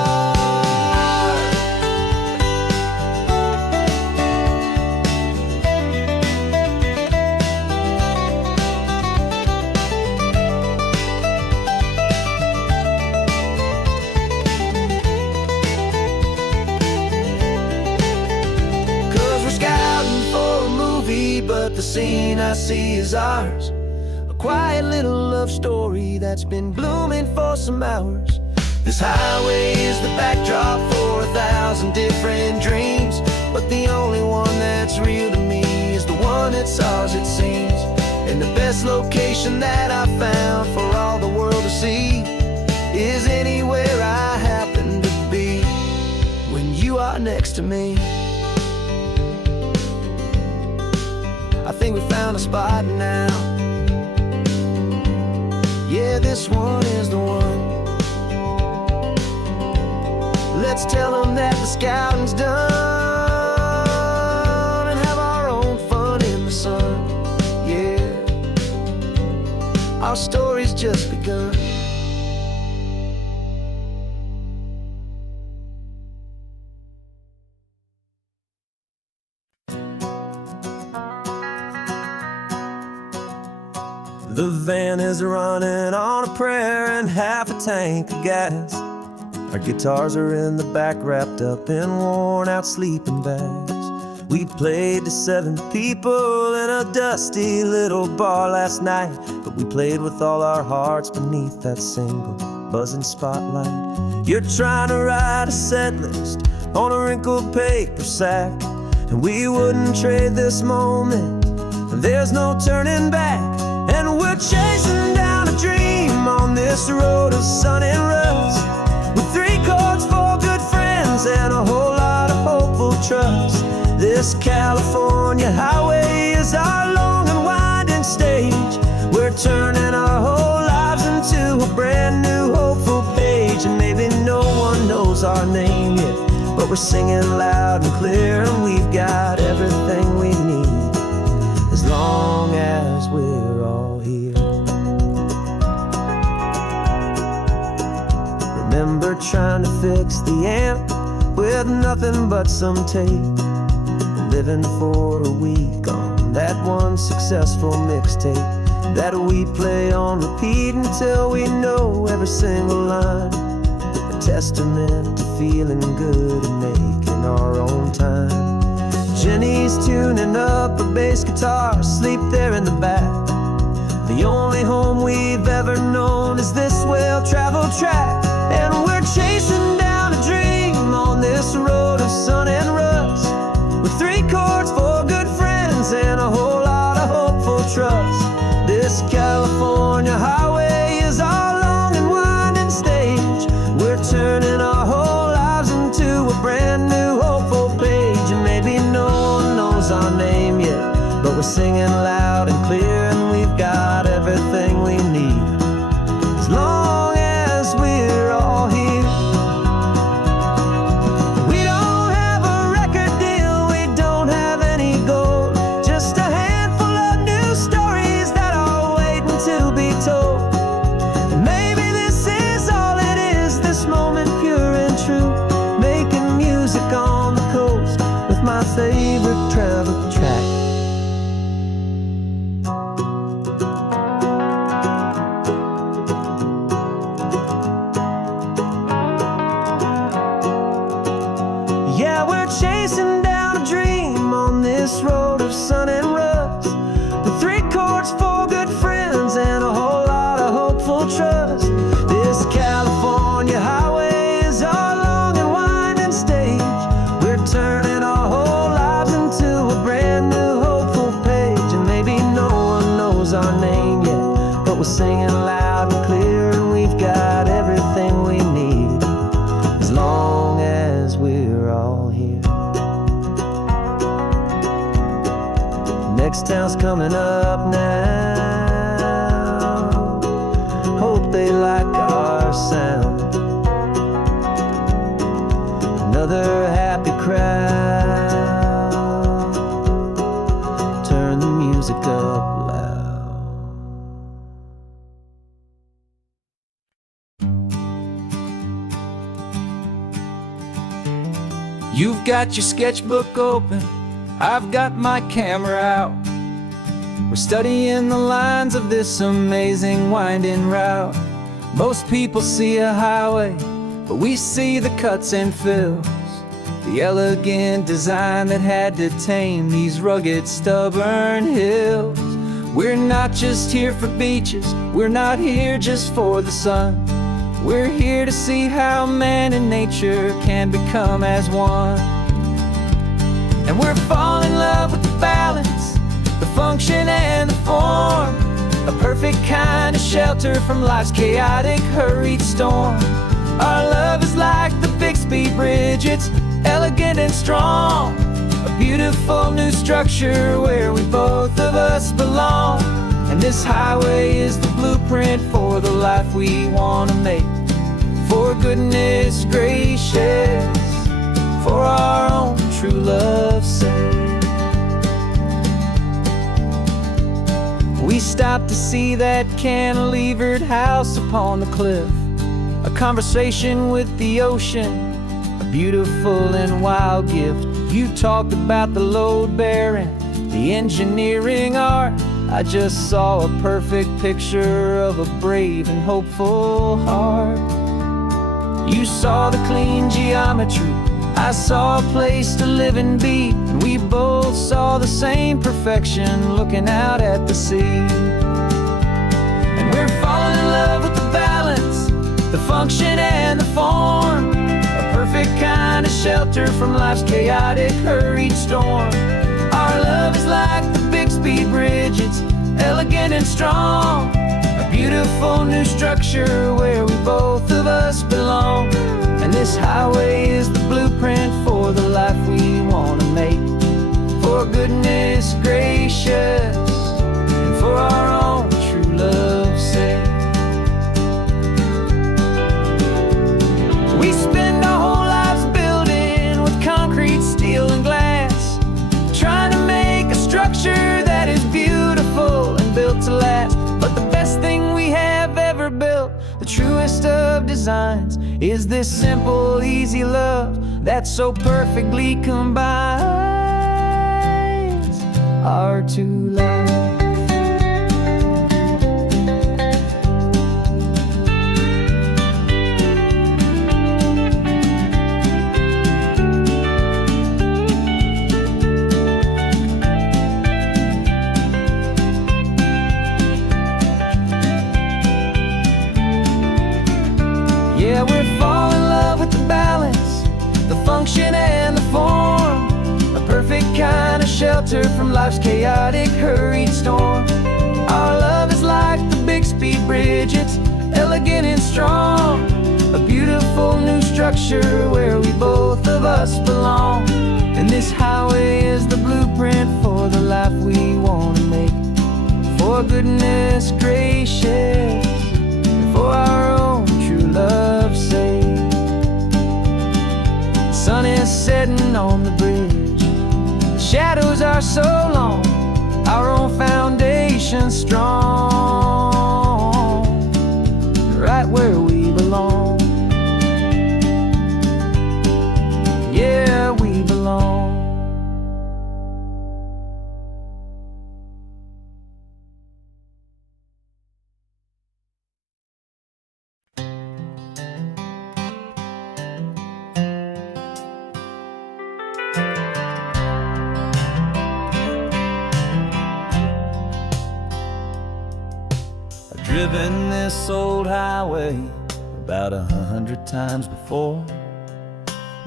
But the scene I see is ours. A quiet little love story that's been blooming for some hours. This highway is the backdrop for 1,000 different dreams, but the only one that's real to me is the one that's ours, it seems. And the best location that I found for all the world to see is anywhere I happen to be when you are next to me. I think we found a spot now tell them that the scouting's done, and have our own fun in the sun. Yeah, our story's just begun. The van is running on a prayer and half a tank of gas. Our guitars are in the back, wrapped up in worn-out sleeping bags. We played to 7 people in a dusty little bar last night, but we played with all our hearts beneath that single buzzing spotlight. You're trying to write a set list on a wrinkled paper sack, and we wouldn't trade this moment. There's no turning back. And we're chasing down a dream on this road of sun and rust, with 3 chords, 4 good friends, and a whole lot of hopeful trust. This California highway is our long and winding stage. We're turning our whole lives into a brand new hopeful page. And maybe no one knows our name yet, but we're singing loud and clear, and we've got everything we need, as long as we're all here. Remember trying to fix the amp with nothing but some tape, living for a week on that one successful mixtape that we play on repeat until we know every single line. A testament to feeling good and making our own time. Jenny's tuning up a bass guitar, asleep there in the back. The only home we've ever known is this well-traveled track. And we're chasing down a dream on this road of sun and rust, with 3 chords, 4 good friends, and a whole lot of hopeful trust. This California highway is our long and winding stage. We're turning our whole lives into a brand new hopeful page. And maybe no one knows our name yet, but we're singing loud and clear, and we've got everything we need, as long as we're all here. We don't have a record deal, we don't have any gold, just a handful of new stories that are waiting to be told. And maybe this is all it is, this moment pure and true, making music on the coast with my favorite travel track. Yeah, we're chasing down a dream on this road of sun and rust, with 3 chords, 4 good friends, and a whole lot of hopeful trust. This California highway is our long and winding stage. We're turning our whole lives into a brand new hopeful page. And maybe no one knows our name yet, but we're singing loud and clear, and we've got everything we need, as long as we're all here. Next town's coming up now, hope they like our sound. Another happy crowd, turn the music up loud. You've got your sketchbook open, I've got my camera out. We're studying the lines of this amazing winding route. Most people see a highway, but we see the cuts and fills, the elegant design that had to tame these rugged, stubborn hills. We're not just here for beaches, we're not here just for the sun. We're here to see how man and nature can become as one. And we're falling in love with the balance, the function and the form, a perfect kind of shelter from life's chaotic, hurried storm. Our love is like the Bixby Bridge, it's elegant and strong, a beautiful new structure where we both of us belong. And this highway is the blueprint for the life we want to make. For goodness gracious, for our own true love's sake. We stopped to see that cantilevered house upon the cliff, a conversation with the ocean, a beautiful and wild gift. You talked about the load bearing, the engineering art. I just saw a perfect picture of a brave and hopeful heart. You saw the clean geometry, I saw a place to live and be, and we both saw the same perfection looking out at the sea. And we're falling in love with the balance, the function and the form, a perfect kind of shelter from life's chaotic, hurried storm. Our love is like the Bixby Bridge, it's elegant and strong, a beautiful new structure where we both of us belong. And this highway is the blueprint for the life we want to make, for goodness gracious and for our own true love's sake. We spend our whole lives building with concrete, steel and glass, trying to make a structure that is beautiful and built to last. But the best thing we have ever built, the truest of designs, is this simple, easy love that so perfectly combines our two lives. Yeah, we're falling in love with the balance, the function and the form, a perfect kind of shelter from life's chaotic, hurried storm. Our love is like the Bixby Bridge, it's elegant and strong, a beautiful new structure where we both of us belong. And this highway is the blueprint for the life we want to make, for goodness gracious and for our own true love's sake. The sun is setting on the bridge, the shadows are so long, our own foundation strong, right where we belong. Yeah, we belong. Driven this old highway about 100 times before,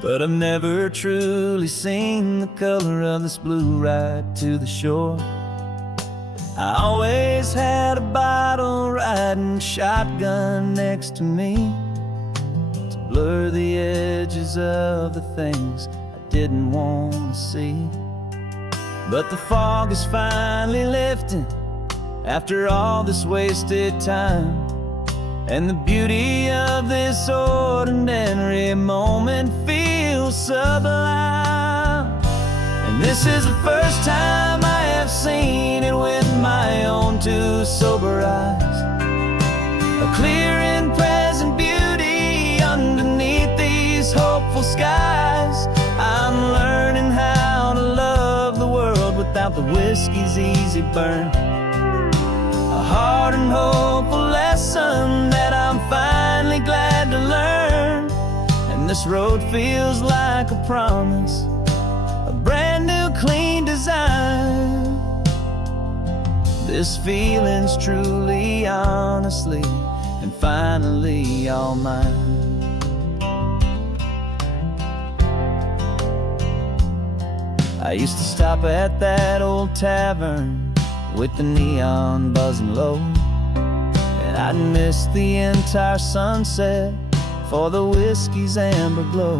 but I've never truly seen the color of this blue right to the shore. I always had a bottle riding shotgun next to me to blur the edges of the things I didn't want to see. But the fog is finally lifting after all this wasted time, and the beauty of this ordinary moment feels sublime. And this is the first time I have seen it with my own two sober eyes, a clear and present beauty underneath these hopeful skies. I'm learning how to love the world without the whiskey's easy burn, a hard and hopeful lesson that I'm finally glad to learn. And this road feels like a promise, a brand new clean design. This feeling's truly, honestly, and finally all mine. I used to stop at that old tavern with the neon buzzing low, and I'd miss the entire sunset for the whiskey's amber glow.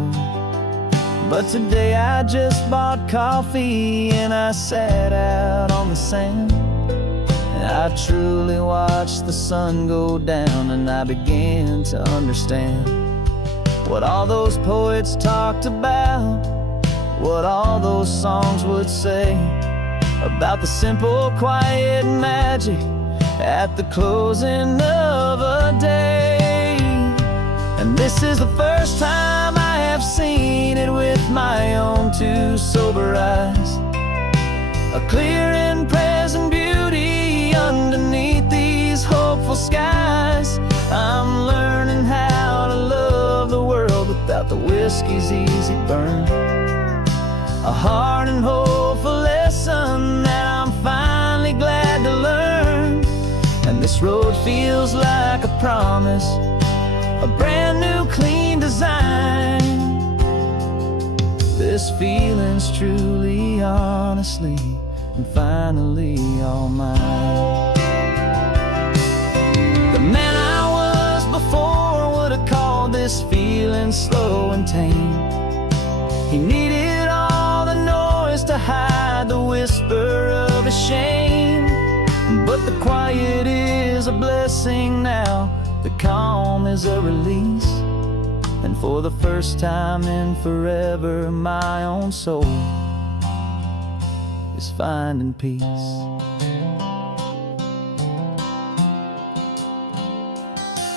But today I just bought coffee and I sat out on the sand, and I truly watched the sun go down, and I began to understand what all those poets talked about, what all those songs would say about the simple, quiet magic at the closing of a day. And this is the first time I have seen it with my own two sober eyes, a clear and present beauty underneath these hopeful skies. I'm learning how to love the world without the whiskey's easy burn, a hard and hopeful lesson that I'm finally glad to learn. And this road feels like a promise, a brand new clean design. This feeling's truly, honestly, and finally all mine. The man I was before would have called this feeling slow and tame. He needed all the noise to hide the whisper of his shame. But the quiet is a blessing now, the calm is a release. And for the first time in forever, my own soul is finding peace.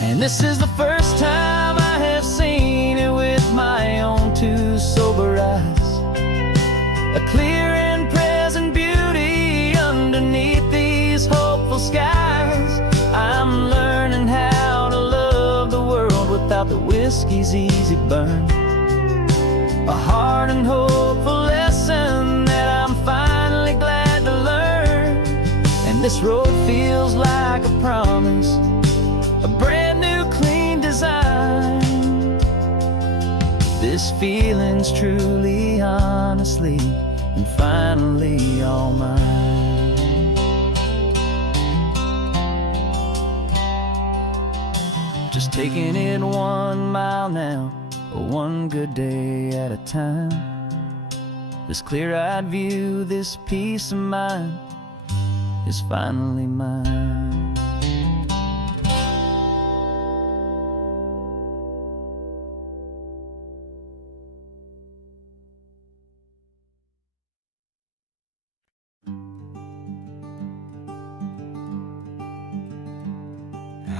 And this is the first time I have seen it with my own two sober eyes, a clear and present beauty underneath these hopeful skies. I'm learning how to love the world without the whiskey's easy burn, a hard and hopeful lesson that I'm finally glad to learn. And this road feels like a promise, a brand new clean design. This feeling's truly, honestly, and finally all mine. Just taking it 1 mile now, one good day at a time. This clear-eyed view, this peace of mind is finally mine.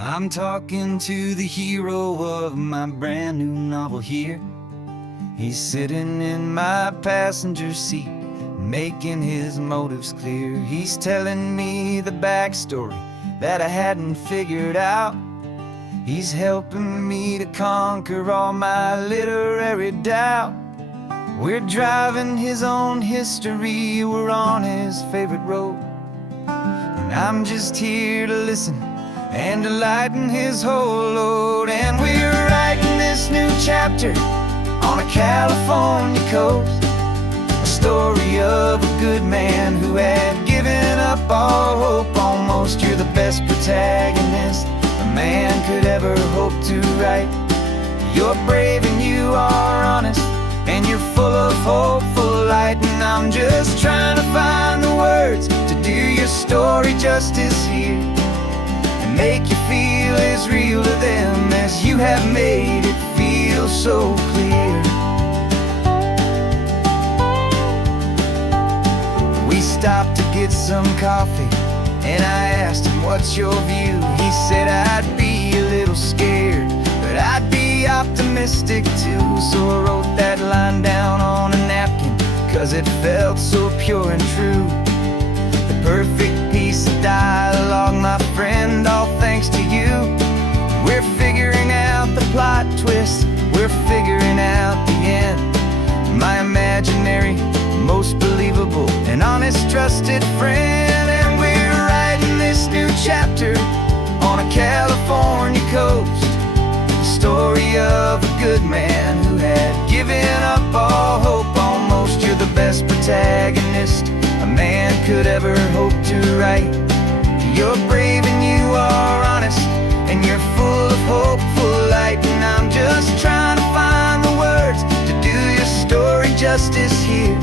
I'm talking to the hero of my brand new novel here. He's sitting in my passenger seat, making his motives clear. He's telling me the backstory that I hadn't figured out. He's helping me to conquer all my literary doubt. We're driving his own history, we're on his favorite road, and I'm just here to listen and to lighten his whole load. And we're writing this new chapter on a California coast, a story of a good man who had given up all hope almost. You're the best protagonist a man could ever hope to write. You're brave and you are honest, and you're full of hopeful light. And I'm just trying to find the words to do your story justice here, make you feel as real to them as you have made it feel so clear. We stopped to get some coffee, and I asked him, what's your view? He said, I'd be a little scared, but I'd be optimistic too. So I wrote that line down on a napkin, 'cause it felt so pure and true. The perfect piece of dialogue, my friend, all thanks to you. We're figuring out the plot twist, we're figuring out the end. My imaginary, most believable and honest trusted friend. And we're writing this new chapter on a California coast, the story of a good man who had given up all hope almost. You're the best protagonist a man could ever hope to write. You're brave and you are honest, and you're full of hopeful light. And I'm just trying to find the words to do your story justice here,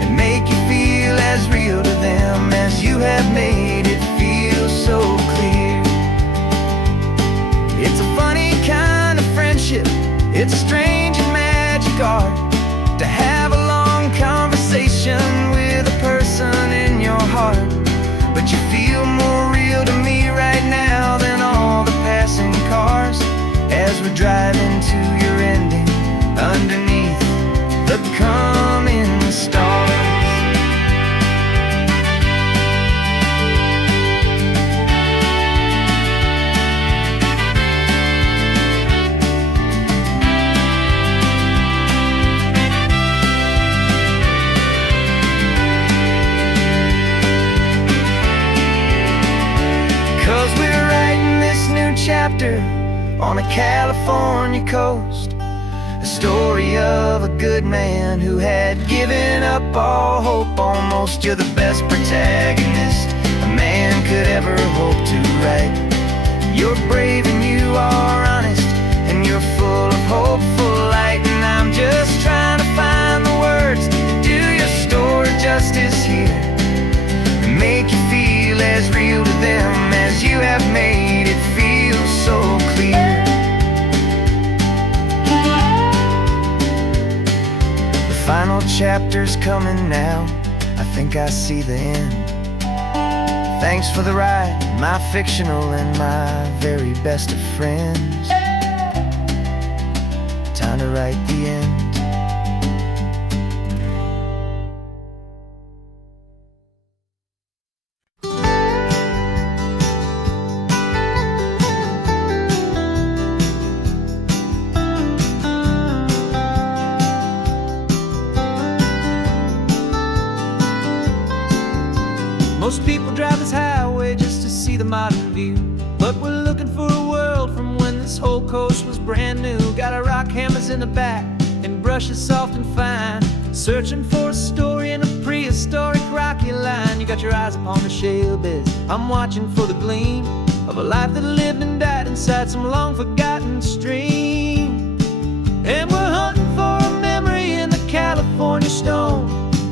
and make you feel as real to them as you have made it feel so clear. It's a funny kind of friendship, It's strange and magic art to have a long conversation with a person in your heart. But you feel more real to me right now than all the passing cars, as we're driving to your ending underneath the coming stars. 'Cause we're writing this new chapter on a California coast, a story of a good man who had given up all hope almost. You're the best protagonist a man could ever hope to write. You're brave and you are honest, and you're full of hopeful light. And I'm just trying to find the words to do your story justice here, and make you feel as real to them as you have made it feel so clear. The final chapter's coming now, I think I see the end. Thanks for the ride, my fictional and my very best of friends. Time to write the end. Most people drive this highway just to see the modern view, but we're looking for a world from when this whole coast was brand new. Got our rock hammers in the back and brushes soft and fine, searching for a story in a prehistoric rocky line. You got your eyes upon the shale beds, I'm watching for the gleam of a life that lived and died inside some long forgotten stream. And we're hunting for a memory in the California stone,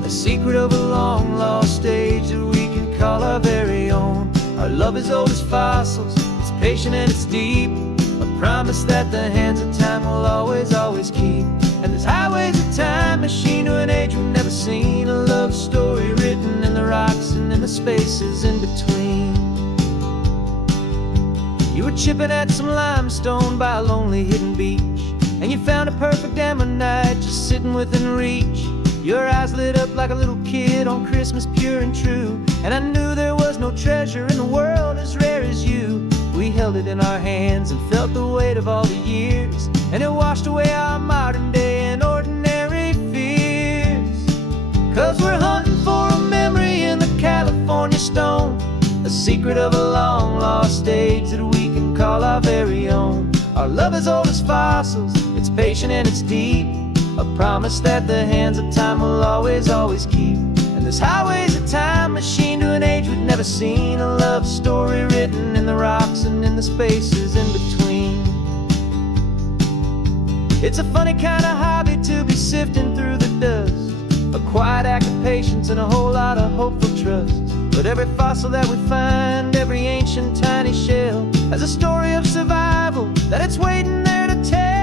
a secret of a long lost age that we can call our very own. Our love is old as fossils, it's patient and it's deep, a promise that the hands of time will always, always keep. And this highway's a time machine to an age we've never seen, a love story written in the rocks and in the spaces in between. You were chipping at some limestone by a lonely hidden beach, and you found a perfect ammonite just sitting within reach. Your eyes lit up like a little kid on Christmas, pure and true, and I knew there was no treasure in the world as rare as you. We held it in our hands and felt the weight of all the years, and it washed away our modern day and ordinary fears. 'Cause we're hunting for a memory in the California stone, a secret of a long lost age that we can call our very own. Our love is old as fossils, it's patient and it's deep, a promise that the hands of time will always, always keep. And this highway's a time machine to an age we've never seen, a love story written in the rocks and in the spaces in between. It's a funny kind of hobby to be sifting through the dust, a quiet act of patience and a whole lot of hopeful trust. But every fossil that we find, every ancient tiny shell, has a story of survival that it's waiting there to tell.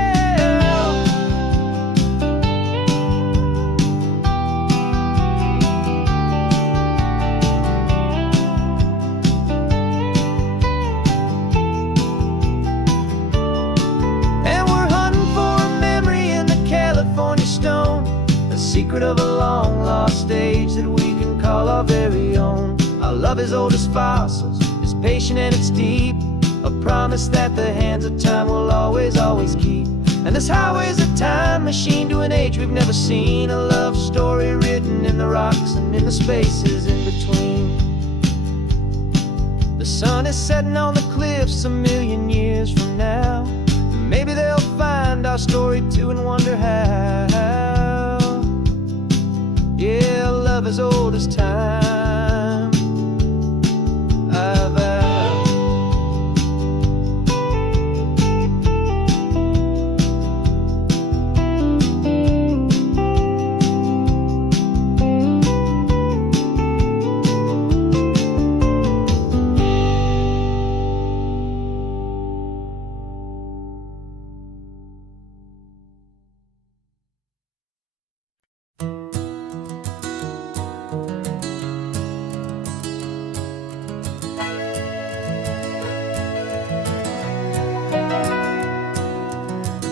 Secret of a long lost age that we can call our very own. Our love is old as fossils, it's patient and it's deep, a promise that the hands of time will always, always keep. And this highway's a time machine to an age we've never seen, a love story written in the rocks and in the spaces in between. The sun is setting on the cliffs a million years from now, maybe they'll find our story too and wonder how. Yeah, love is old as time, I vow.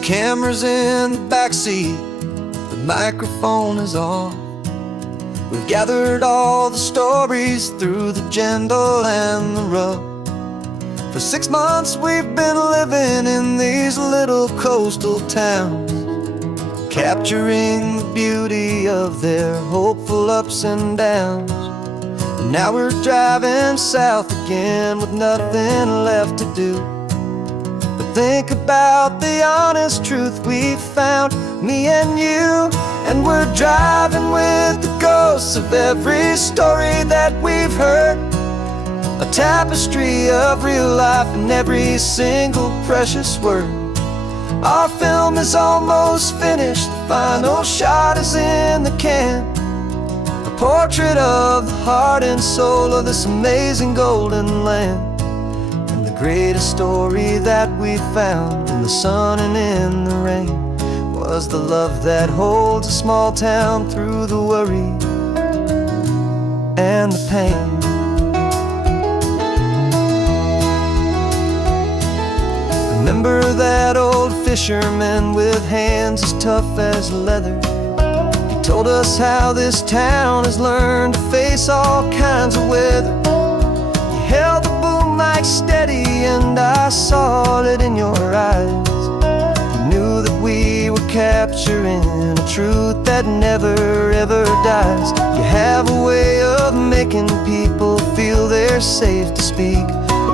camera's in the backseat, the microphone is on. We've gathered all the stories through the gentle and the rough. For 6 months we've been living in these little coastal towns, capturing the beauty of their hopeful ups and downs. And now we're driving south again with nothing left to do but think about the honest truth we found, me and you. And we're driving with the ghosts of every story that we've heard, a tapestry of real life in every single precious word. Our film is almost finished, the final shot is in the can, a portrait of the heart and soul of this amazing golden land. And the greatest story that we found in the sun and in the rain was the love that holds a small town through the worry and the pain. Remember that old fisherman with hands as tough as leather? He told us how this town has learned to face all kinds of weather. You held the boom mic steady and I saw it in your eyes. You knew that we were capturing a truth that never ever dies. You have a way of making people feel they're safe to speak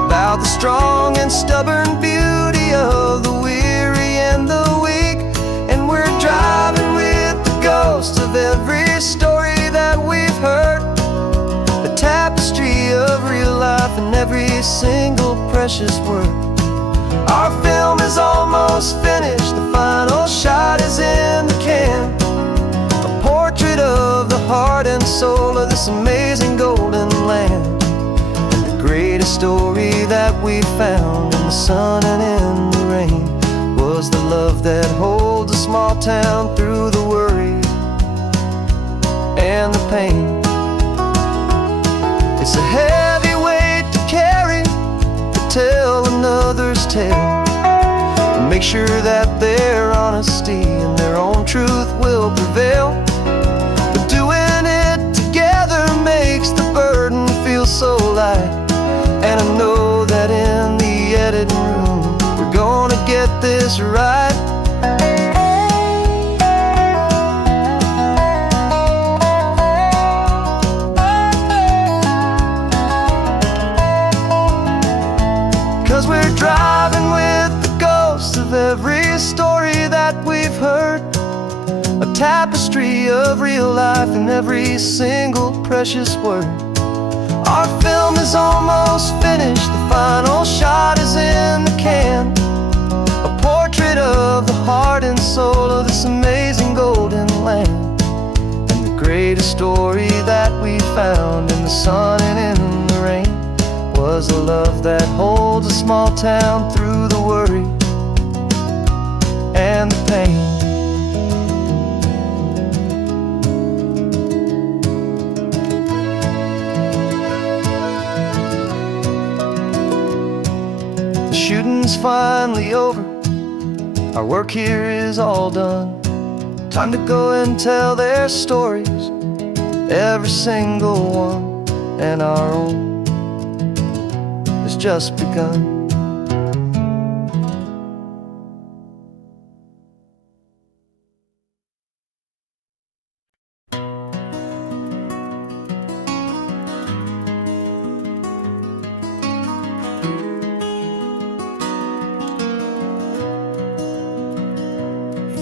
about the strong and stubborn beauty of the weary and the weak. And we're driving with the ghosts of every story that we've heard, a tapestry of real life in every single precious word. Our film is almost finished, the final shot is in the can, a portrait of the heart and soul of this amazing golden land. Greatest story that we found in the sun and in the rain was the love that holds a small town through the worry and the pain. It's a heavy weight to carry, to tell another's tale, and make sure that their honesty and their own truth will prevail. But doing it together makes the burden feel so light. And I know that in the editing room we're gonna get this right. 'Cause we're driving with the ghosts of every story that we've heard, a tapestry of real life in every single precious word. Our film is almost finished, the final shot is in the can, a portrait of the heart and soul of this amazing golden land. And the greatest story that we found in the sun and in the rain was the love that holds a small town through the worry and the pain. Shooting's finally over, our work here is all done. Time to go and tell their stories, every single one, and our own has just begun.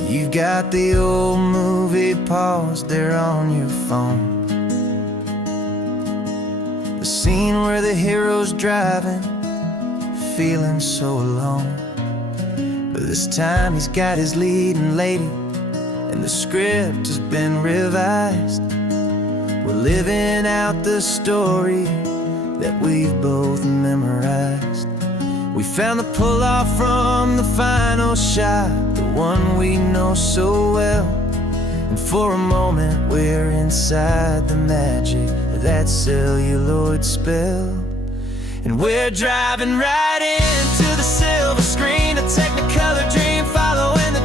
You've got the old movie paused there on your phone, the scene where the hero's driving, feeling so alone. But this time he's got his leading lady, and the script has been revised. We're living out the story that we've both memorized. We found the pull-off from the final shot, the one we know so well. And for a moment we're inside the magic of that celluloid spell. And we're driving right into the silver screen, a Technicolor dream, following the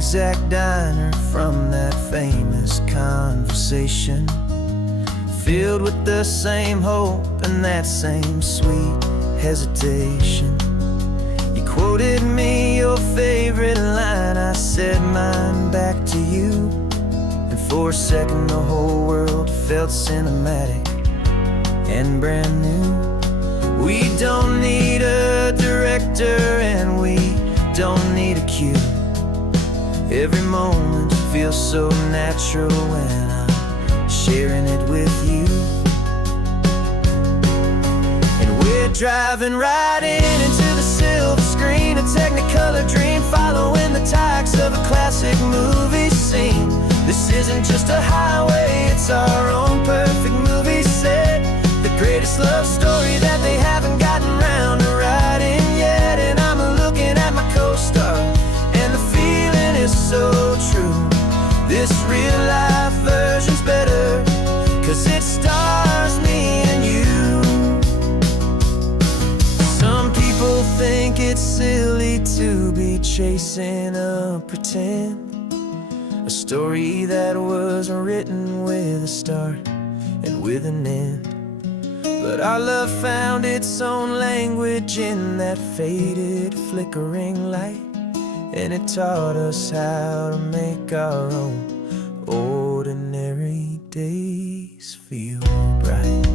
exact diner from that famous conversation, filled with the same hope and that same sweet hesitation. You quoted me your favorite line, I said mine back to you, and for a second the whole world felt cinematic and brand new. We don't need a director and we don't need a cue. Every moment feels so natural when I'm sharing it with you. And we're driving right into the silver screen, a technicolor dream, following the tacks of a classic movie scene. This isn't just a highway, it's our own perfect movie set, the greatest love story that they haven't gotten round to writing yet. And I'm looking at my co-star, and the feeling is so true. This real life version's better, 'cause it stars me and you. Some people think it's silly to be chasing a pretend, a story that was written with a start and with an end. But our love found its own language in that faded, flickering light, and it taught us how to make our own ordinary days feel bright.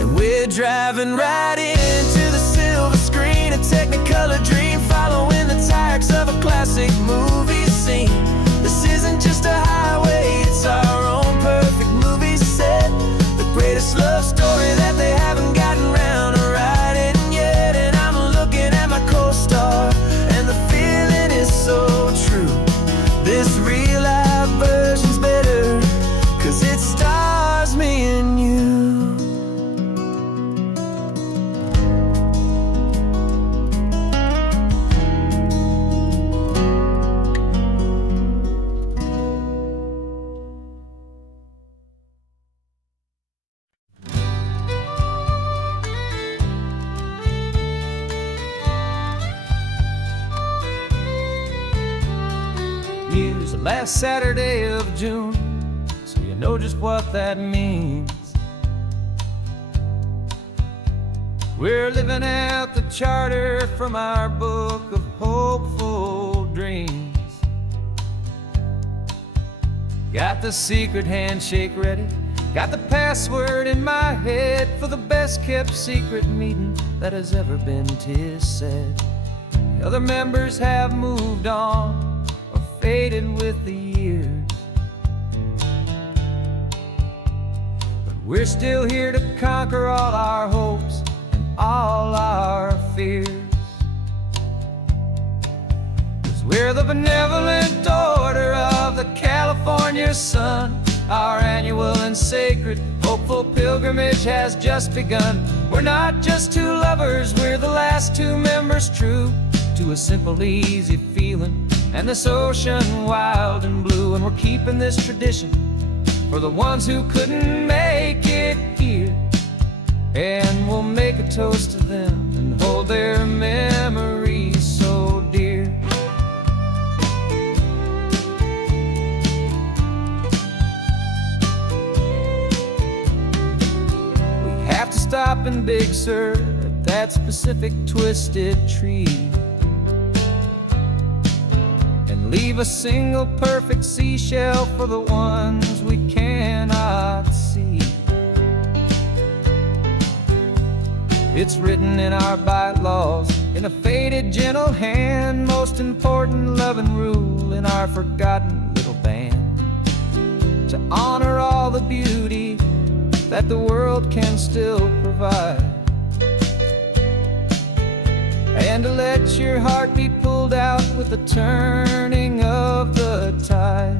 And we're driving right into the silver screen, a technicolor dream, following the tacks of a classic movie scene. This isn't just a highway, it's our own perfect movie set, the greatest love story that they haven't gotten round to writing yet. And I'm looking at my co-star, and the feeling is so true. This real life version's better, 'cause it stars me and you. Use the last Saturday of June, so you know just what that means. We're living out the charter from our book of hopeful dreams. Got the secret handshake ready, got the password in my head for the best kept secret meeting that has ever been, 'tis said. The other members have moved on, faded with the years, but we're still here to conquer all our hopes and all our fears. 'Cause we're the benevolent order of the California sun. Our annual and sacred hopeful pilgrimage has just begun. We're not just two lovers, we're the last two members true to a simple, easy feeling and this ocean wild and blue. And we're keeping this tradition for the ones who couldn't make it here, and we'll make a toast to them and hold their memories so dear. We have to stop in Big Sur at that specific twisted tree, leave a single perfect seashell for the ones we cannot see. It's written in our bylaws, in a faded gentle hand, most important loving rule in our forgotten little band, to honor all the beauty that the world can still provide, and to let your heart be pulled out with the turning of the tide.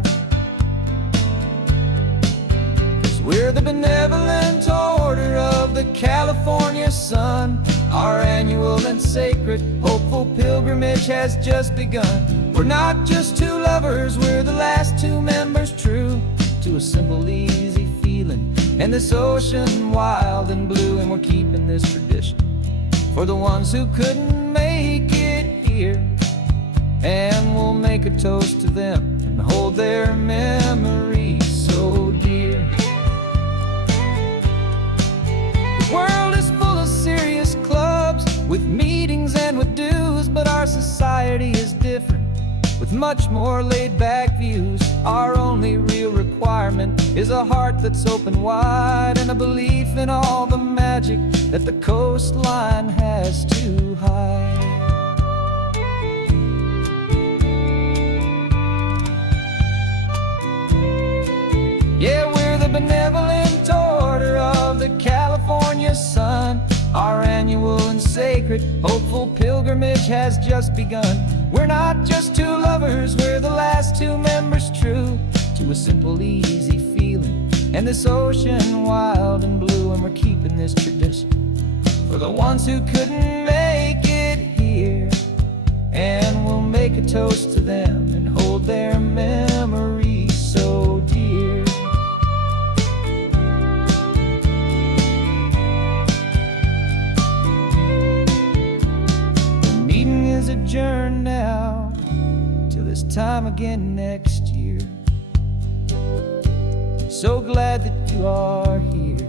'Cause we're the benevolent order of the California sun. Our annual and sacred hopeful pilgrimage has just begun. We're not just two lovers, we're the last two members true to a simple, easy feeling And this ocean wild and blue, and we're keeping this tradition for the ones who couldn't make it here. And we'll make a toast to them and hold their memories so dear. The world is full of serious clubs with meetings and with dues, but our society is different with much more laid-back views. Our only real requirement is a heart that's open wide and a belief in all the magic that the coastline has to hide. Yeah, we're the benevolent order of the California sun. Our annual and sacred, hopeful pilgrimage has just begun. We're not just two lovers, we're the last two members true to a simple, easy feeling. And this ocean wild and blue, and we're keeping this tradition for the ones who couldn't make it here. And we'll make a toast to them and hold their memories so dear. The meeting is adjourned now till this time again next year. So glad that you are here,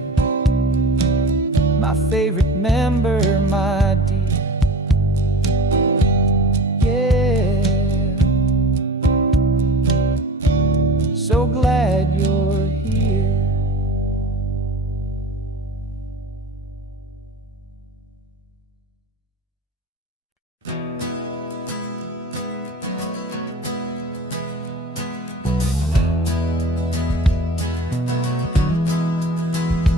my favorite member, my dear. Yeah, so glad you're here.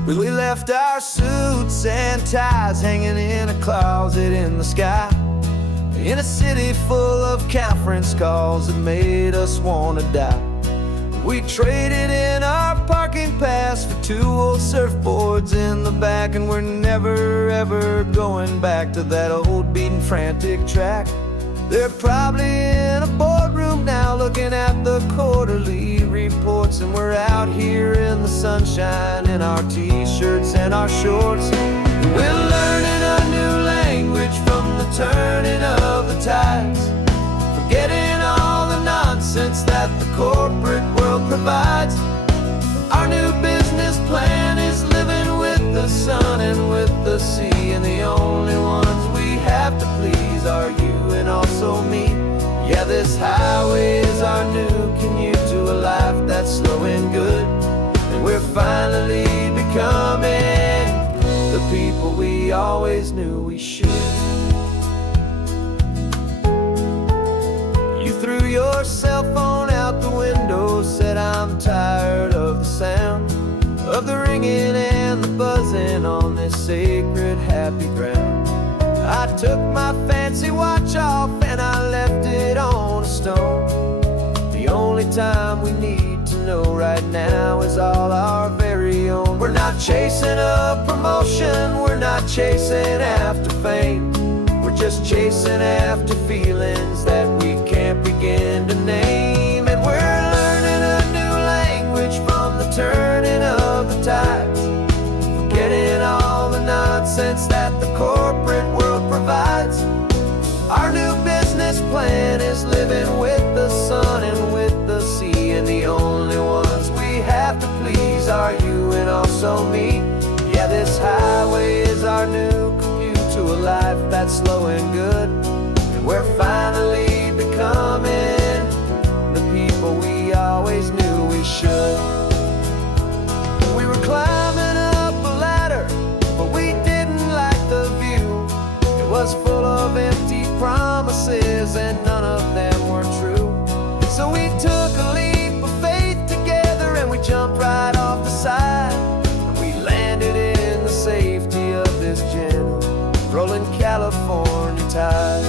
We left our suits and ties hanging in a closet in the sky, in a city full of conference calls that made us want to die. We traded in our parking pass for two old surfboards in the back, and we're never ever going back to that old beaten frantic track. They're probably in a boardroom now looking at the quarterly reports, and we're out here in the sunshine in our t-shirts and our shorts. We're learning a new language from the turning of the tides, forgetting all the nonsense that the corporate world provides. Our new business plan is living with the sun and with the sea, and the only ones we have to please are you and also me. Yeah, this highway is our new commute to a life that's slow and good, and we're finally becoming the people we always knew we should. You threw your cell phone out the window, said I'm tired of the sound of the ringing and the buzzing on this sacred happy ground. I took my fancy watch off and I left it on a stone. The only time we need to know right now is all our very own. We're not chasing a promotion, we're not chasing after fame, we're just chasing after feelings that we can't begin to name. And we're learning a new language from the turning of the tides, forgetting all the nonsense that the corporate world provides. Our new business plan is living with the sun and with the sea, and the only ones we have to please are you and also me. Yeah, this highway is our new commute to a life that's slow and good, and we're finally becoming the people we always knew we should. We were climbing up a ladder, but we didn't like the view. It was full of empty promises and none of them were true. So we took a leap of faith together and we jumped right off the side, and we landed in the safety of this gentle rolling California tide.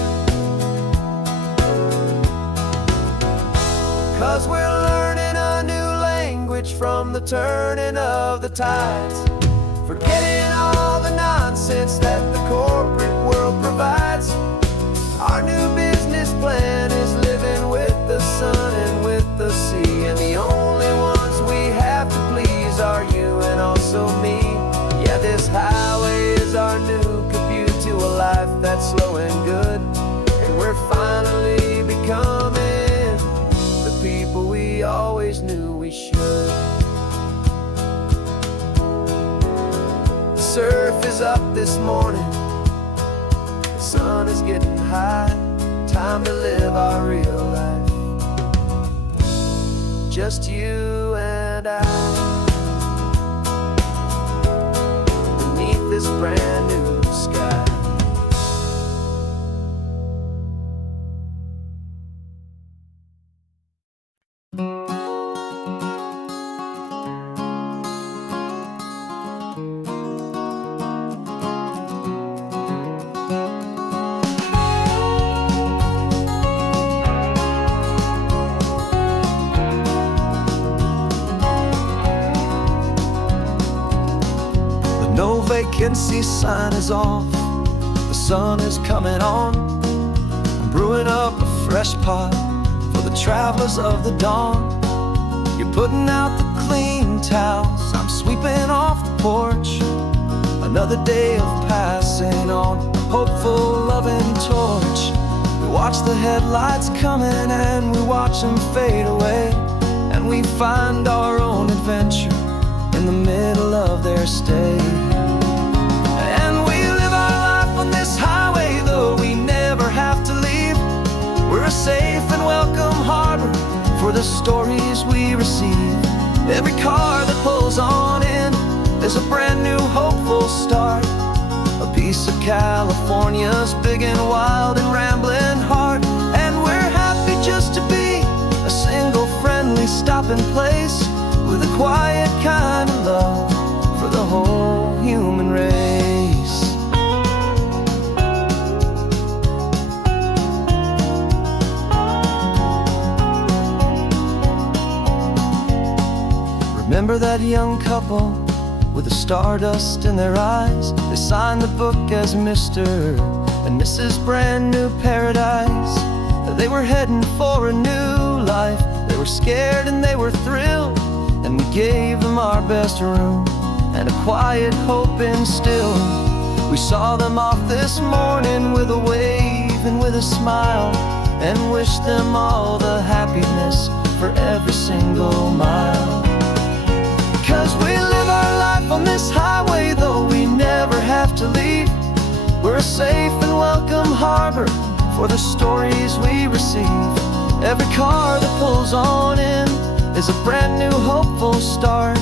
'Cause we're learning a new language from the turning of the tides, forgetting all the nonsense that the corporate world provides. Our new business plan is living with the sun and with the sea, and the only ones we have to please are you and also slow and good, and we're finally becoming the people we always knew we should. The surf is up this morning, the sun is getting high. Time to live our real life, just you and I, beneath this brand new sky. No vacancy sign is off, the sun is coming on. I'm brewing up a fresh pot for the travelers of the dawn. You're putting out the clean towels, I'm sweeping off the porch. Another day of passing on a hopeful, loving torch. We watch the headlights coming and we watch them fade away, and we find our own adventure in the middle of their stay. And we live our life on this highway, though we never have to leave. We're a safe and welcome harbor for the stories we receive. Every car that pulls on in is a brand new hopeful start, a piece of California's big and wild and rambling heart. And we're happy just to be a single friendly stopping place, with a quiet kind of love for the whole human race. Remember that young couple with the stardust in their eyes? They signed the book as Mr. and Mrs. Brand New Paradise. They were heading for a new life. They were scared and they were thrilled, and we gave them our best room and a quiet hope instilled. We saw them off this morning with a wave and with a smile, and wished them all the happiness for every single mile. 'Cause we live our life on this highway, though we never have to leave. We're a safe and welcome harbor for the stories we receive. Every car that pulls on in is a brand new hopeful start,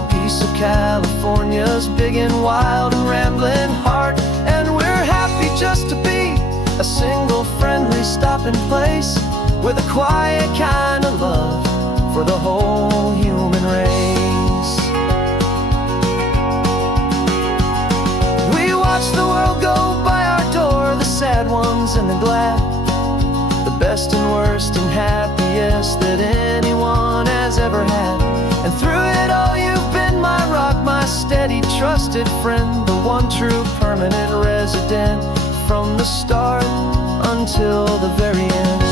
a piece of California's big and wild and rambling heart. And we're happy just to be a single friendly stopping place, with a quiet kind of love for the whole human race. We watch the world go by our door, the sad ones and the glad, the best and worst and happiest that anyone has ever had. And through it all you've been my rock, my steady trusted friend, the one true permanent resident, from the start until the very end.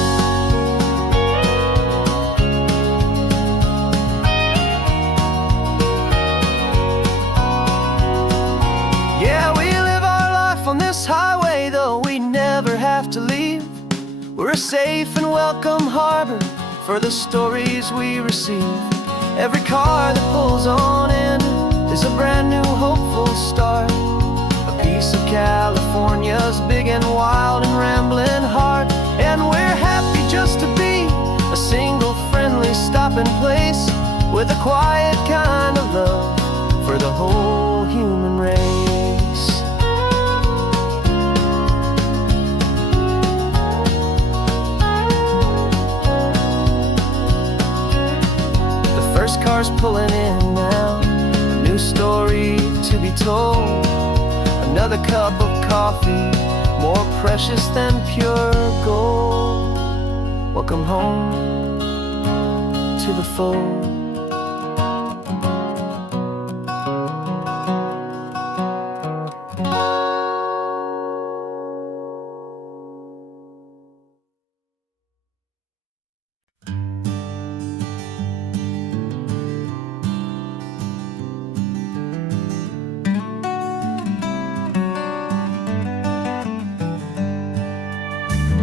Yeah, we live our life on this highway, though we never have to leave. We're a safe and welcome harbor for the stories we receive. Every car that pulls on in is a brand new hopeful start, a piece of California's big and wild and rambling heart. And we're happy just to be a single friendly stopping place, with a quiet kind of love for the whole human race. First car's pulling in now, a new story to be told. Another cup of coffee, more precious than pure gold. Welcome home to the fold.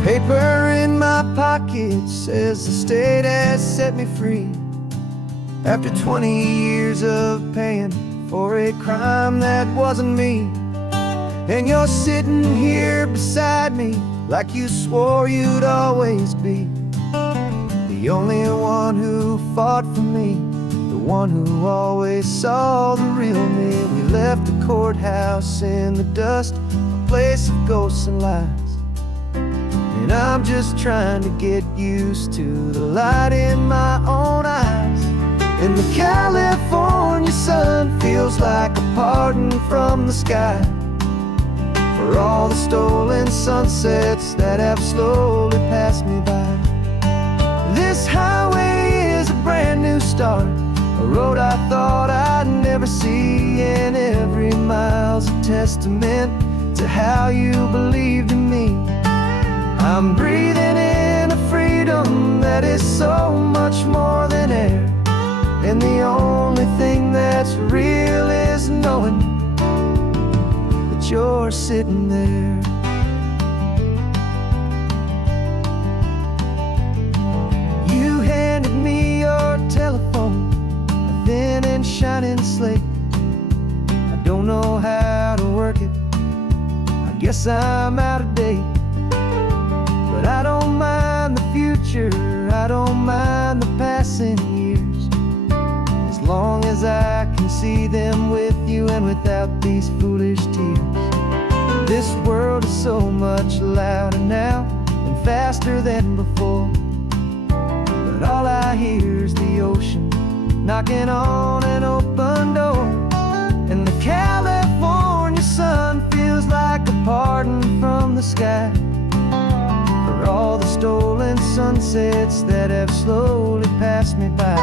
Paper in my pocket says the state has set me free after 20 years of paying for a crime that wasn't me. And you're sitting here beside me like you swore you'd always be the only one who fought for me, the one who always saw the real me. We left the courthouse in the dust, a place of ghosts and lies. And I'm just trying to get used to the light in my own eyes. And the California sun feels like a pardon from the sky for all the stolen sunsets that have slowly passed me by. This highway is a brand new start, a road I thought I'd never see, and every mile's a testament to how you believed in me. I'm breathing in a freedom that is so much more than air, and the only thing that's real is knowing that you're sitting there. You handed me your telephone, a thin and shining slate. I don't know how to work it, I guess I'm out of date. But I don't mind the future, I don't mind the passing years, as long as I can see them with you and without these foolish tears. This world is so much louder now and faster than before, but all I hear is the ocean knocking on an open door. And the California sun feels like a pardon from the sky for all the stolen sunsets that have slowly passed me by.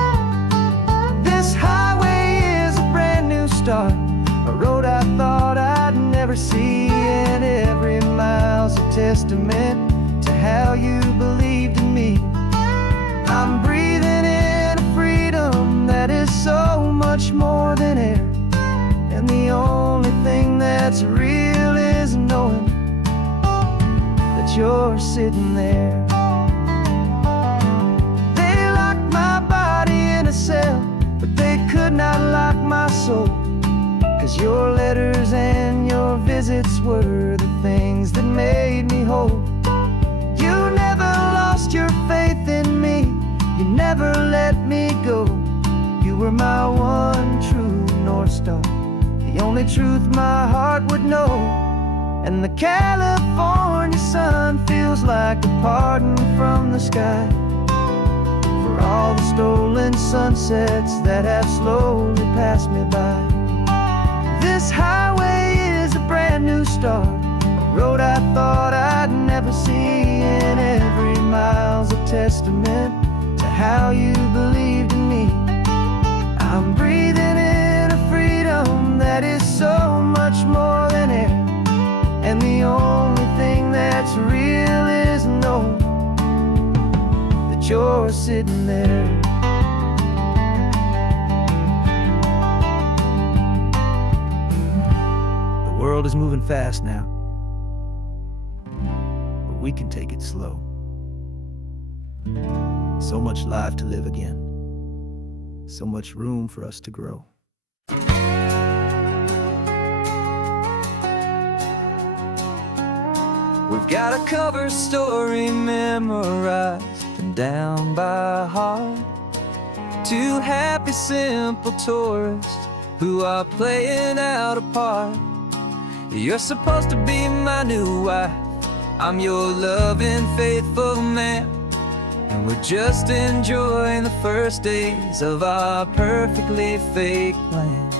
This highway is a brand new start, a road I thought I'd never see, and every mile's a testament to how you believed in me. I'm breathing in a freedom that is so much more than air, and the only thing that's real is knowing that you're sitting there. They locked my body in a cell, but they could not lock my soul, 'cause your letters and your visits were the things that made me whole. You never lost your faith in me, you never let me go. You were my one true North Star, the only truth my heart would know. And the California sun feels like a pardon from the sky for all the stolen sunsets that have slowly passed me by. This highway is a brand new start, a road I thought I'd never see, and every mile's a testament to how you believed in me. I'm breathing in a freedom that is so much more than air, and the only thing that's real is knowing that you're sitting there. The world is moving fast now, but we can take it slow. So much life to live again, so much room for us to grow. We've got a cover story memorized and down by heart. Two happy, simple tourists who are playing out a part. You're supposed to be my new wife, I'm your loving, faithful man, and we're just enjoying the first days of our perfectly fake plan.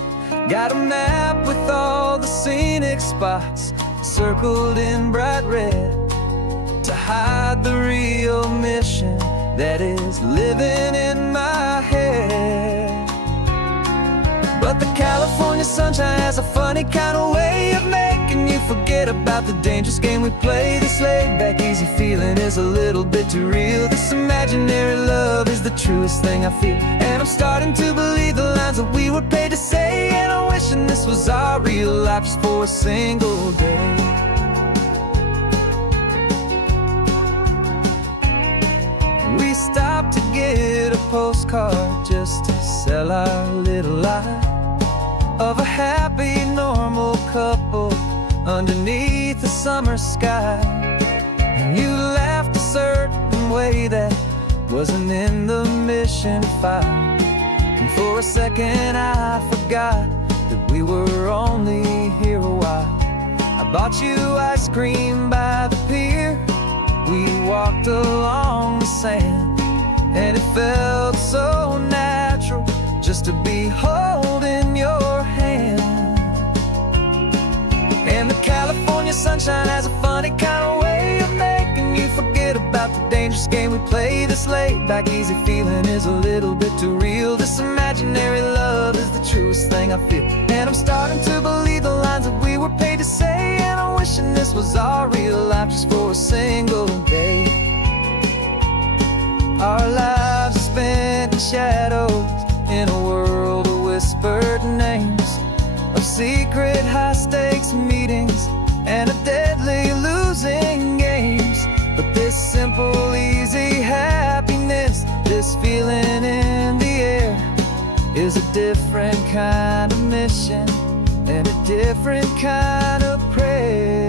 Got a map with all the scenic spots circled in bright red to hide the real mission that is living in my head. But the California sunshine has a funny kind of way of making you forget about the dangerous game we play. This laid-back, easy feeling is a little bit too real. This imaginary love is the truest thing I feel, and I'm starting to believe the lines that we were paid to say. And I'm wishing this was our real life just for a single day. stop to get a postcard just to sell our little lie of a happy, normal couple underneath the summer sky. And you laughed a certain way that wasn't in the mission file. And for a second I forgot that we were only here a while. I bought you ice cream by the pier. We walked along the sand, and it felt so natural just to be holding your hand. And the California sunshine has a funny kind of way of making you forget about the dangerous game we play. This laid-back easy feeling is a little bit too real. This imaginary love is the truest thing I feel. And I'm starting to believe the lines that we were paid to say. And I'm wishing this was our real life just for a single day. Our lives are spent in shadows, in a world of whispered names, of secret high-stakes meetings and of deadly losing games. But this simple, easy happiness, this feeling in the air, is a different kind of mission and a different kind of prayer.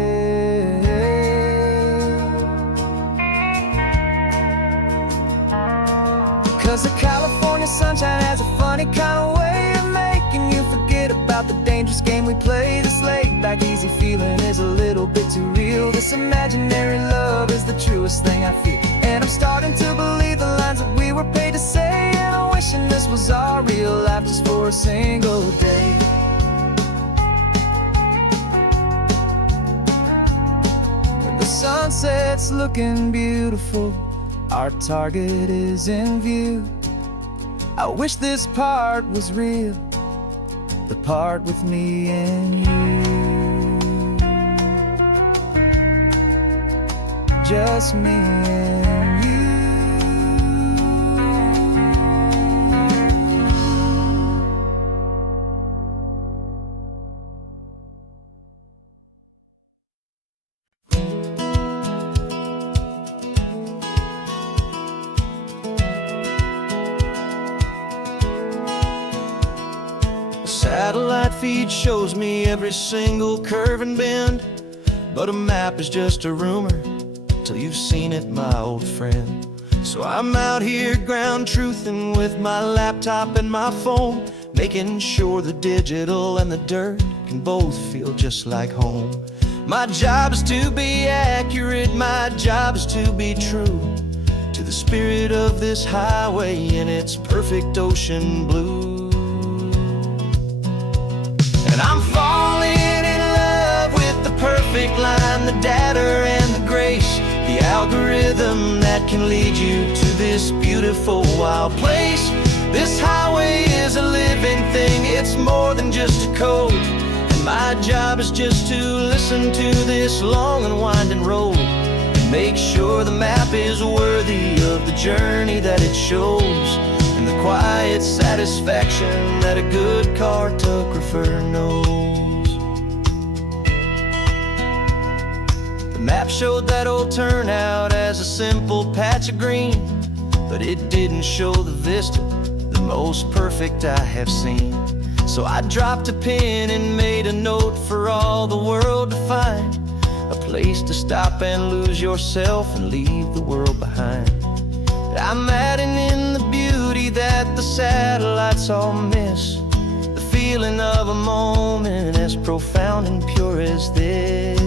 'Cause the California sunshine has a funny kind of way of making you forget about the dangerous game we play. This laid-back easy feeling is a little bit too real. This imaginary love is the truest thing I feel. And I'm starting to believe the lines that we were paid to say. And I'm wishing this was our real life just for a single day. When the sunset's looking beautiful, our target is in view. I wish this part was real, the part with me and you. Just me and you. Satellite feed shows me every single curve and bend, but a map is just a rumor till you've seen it, my old friend. So I'm out here ground truthing with my laptop and my phone, making sure the digital and the dirt can both feel just like home. My job is to be accurate, my job is to be true to the spirit of this highway in its perfect ocean blue. And I'm falling in love with the perfect line, the data and the grace, the algorithm that can lead you to this beautiful wild place. This highway is a living thing, it's more than just a code. And my job is just to listen to this long and winding road and make sure the map is worthy of the journey that it shows, and the quiet satisfaction that a good cartographer knows. The map showed that old turnout as a simple patch of green, but it didn't show the vista, the most perfect I have seen. So I dropped a pin and made a note for all the world to find, a place to stop and lose yourself and leave the world behind. I'm adding in the beauty that the satellites all miss, the feeling of a moment as profound and pure as this.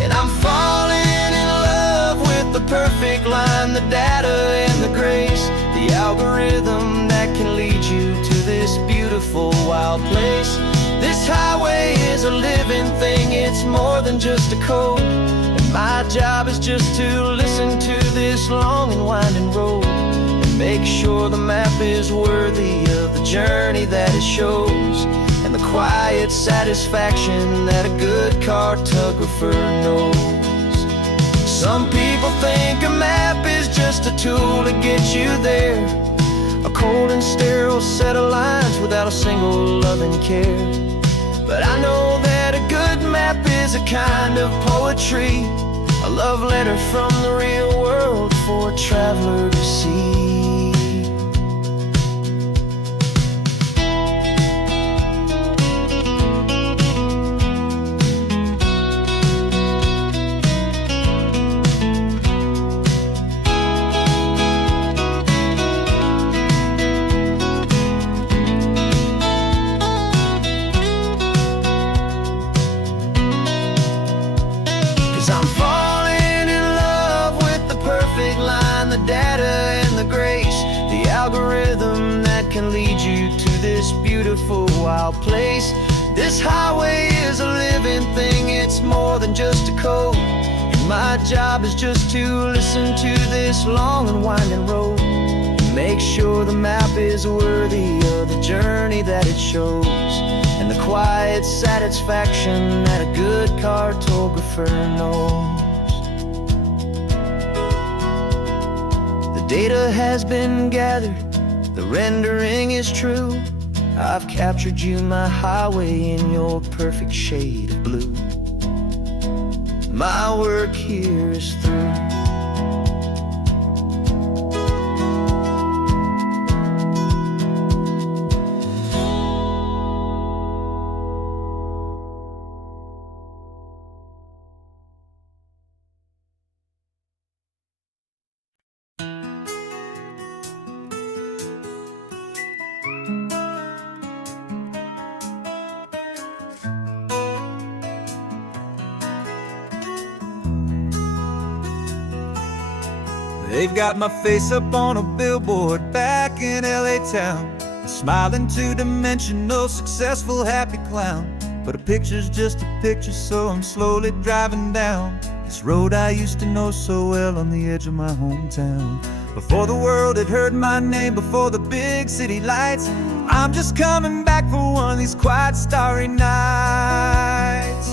And I'm falling in love with the perfect line, the data and the grace, the algorithm that can lead you to this beautiful wild place. This highway is a living thing, it's more than just a code. My job is just to listen to this long and winding road and make sure the map is worthy of the journey that it shows, and the quiet satisfaction that a good cartographer knows. Some people think a map is just a tool to get you there, a cold and sterile set of lines without a single loving care. But I know that a good map is a kind of poetry, a love letter from the real world for a traveler to see. I'm falling in love with the perfect line, the data and the grace, the algorithm that can lead you to this beautiful wild place. This highway is a living thing, it's more than just a code. And my job is just to listen to this long and winding road, and make sure the map is worthy of the journey that it shows, and the quiet satisfaction that a good cartographer knows. The data has been gathered, the rendering is true. I've captured you, my highway, in your perfect shade of blue. My work here is through. They've got my face up on a billboard back in LA town, a smiling two-dimensional, successful, happy clown. But a picture's just a picture, so I'm slowly driving down this road I used to know so well on the edge of my hometown. Before the world had heard my name, before the big city lights, I'm just coming back for one of these quiet, starry nights.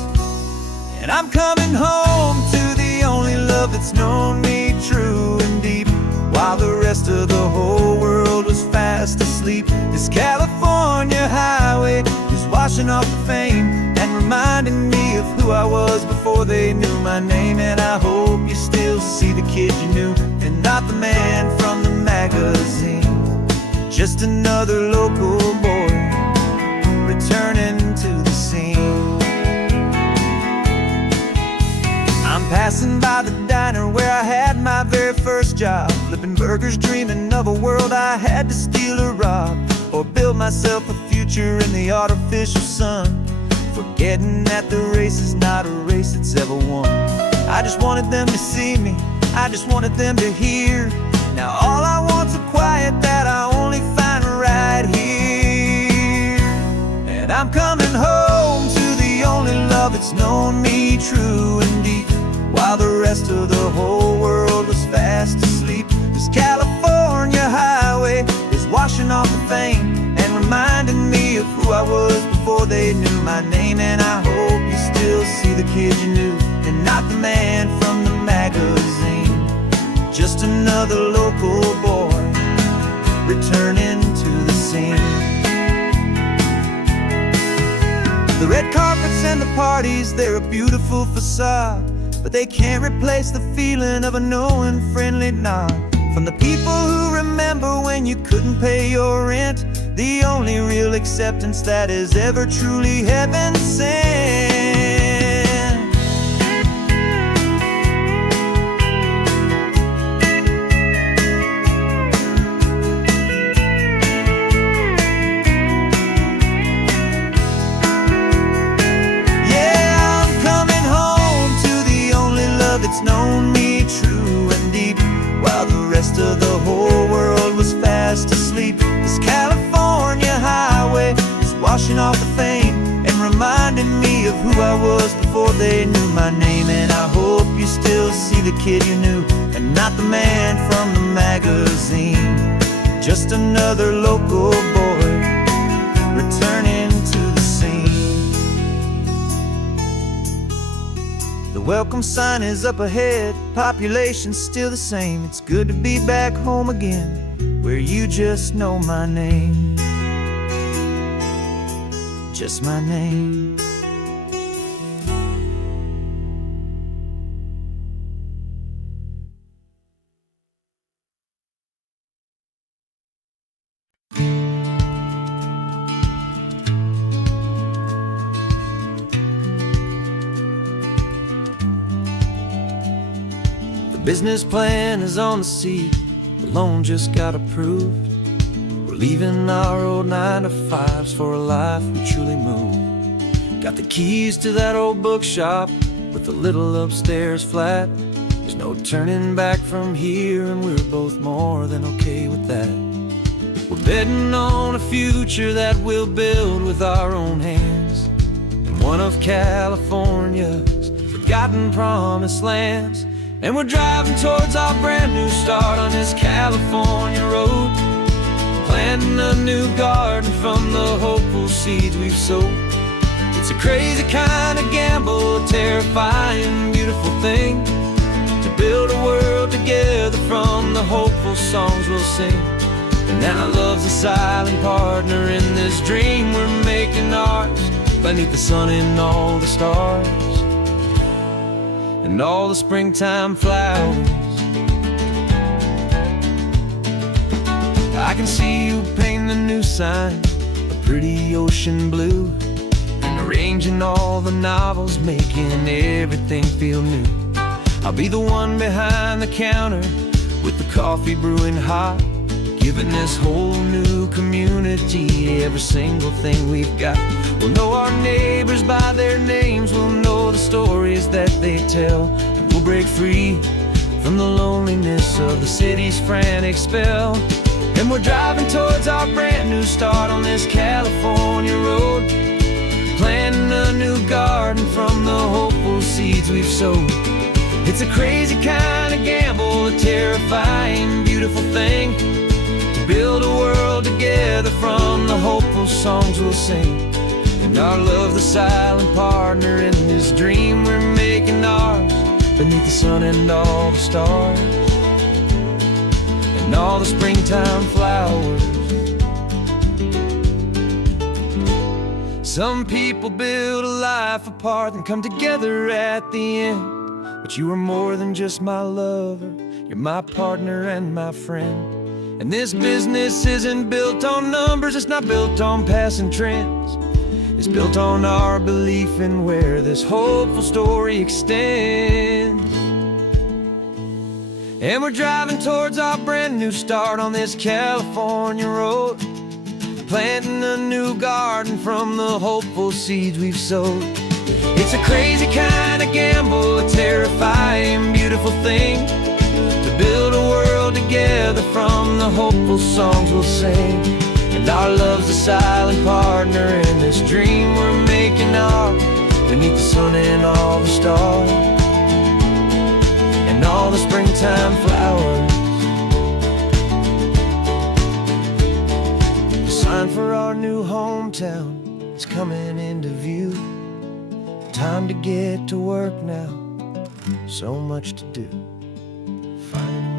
And I'm coming home to the only love that's known me true and deep, while the rest of the whole world was fast asleep. This California highway is washing off the fame and reminding me of who I was before they knew my name. And I hope you still see the kid you knew, and not the man from the magazine. Just another local boy returning to the scene. I'm passing by the diner where I had my very first job, flipping burgers, dreaming of a world I had to steal or rob, or build myself a future in the artificial sun, forgetting that the race is not a race that's ever won. I just wanted them to see me, I just wanted them to hear. Now all I want's a quiet that I only find right here. And I'm coming home to the only love that's known me true and deep, while the rest of the whole world was fast asleep. This California highway is washing off the fame and reminding me of who I was before they knew my name. And I hope you still see the kid you knew, and not the man from the magazine. Just another local boy returning to the scene. The red carpets and the parties, they're a beautiful facade, but they can't replace the feeling of a knowing, friendly nod from the people who remember when you couldn't pay your rent. The only real acceptance that is ever truly heaven sent. Yeah, I'm coming home to the only love that's known me true and deep, while the rest of the whole world was fast asleep. This California highway is washing off the fame and reminding me of who I was before they knew my name. And I hope you still see the kid you knew, and not the man from the magazine. Just another local boy returning to the scene. The welcome sign is up ahead, population's still the same. It's good to be back home again, where you just know my name. Just my name. business plan is on the seat, the loan just got approved. We're leaving our old 9-to-5s for a life we truly move. Got the keys to that old bookshop with the little upstairs flat. There's no turning back from here, and we're both more than okay with that. We're betting on a future that we'll build with our own hands, in one of California's forgotten promised lands. And we're driving towards our brand new start on this California road, planting a new garden from the hopeful seeds we've sowed. It's a crazy kind of gamble, a terrifying, beautiful thing, to build a world together from the hopeful songs we'll sing. And now love's a silent partner in this dream we're making ours, beneath the sun and all the stars, and all the springtime flowers. I can see you painting the new sign a pretty ocean blue, and arranging all the novels, making everything feel new. I'll be the one behind the counter with the coffee brewing hot, giving this whole new community every single thing we've got. We'll know our neighbors by their names, we'll know the stories that they tell, and we'll break free from the loneliness of the city's frantic spell. And we're driving towards our brand new start on this California road, planting a new garden from the hopeful seeds we've sowed. It's a crazy kind of gamble, a terrifying, beautiful thing, to build a world together from the hopeful songs we'll sing. And our love's the silent partner in this dream we're making ours, beneath the sun and all the stars, and all the springtime flowers. Some people build a life apart and come together at the end, but you are more than just my lover, you're my partner and my friend. And this business isn't built on numbers, it's not built on passing trends. It's built on our belief in where this hopeful story extends. And we're driving towards our brand new start on this California road, planting a new garden from the hopeful seeds we've sowed. It's a crazy kind of gamble, a terrifying, beautiful thing, to build a world together from the hopeful songs we'll sing. And our love's a silent partner in this dream we're making ours, beneath the sun and all the stars, and all the springtime flowers. The sign for our new hometown is coming into view. Time to get to work now, so much to do. Finding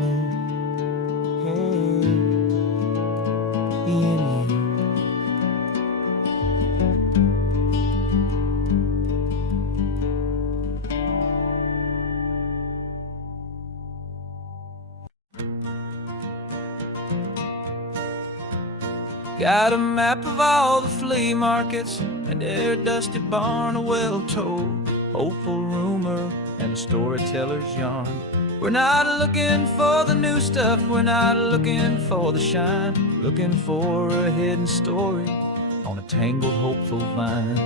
in you. Got a map of all the flea markets and every dusty barn, a well-told hopeful rumor and a storyteller's yarn. We're not looking for the new stuff, we're not looking for the shine, looking for a hidden story on a tangled hopeful vine.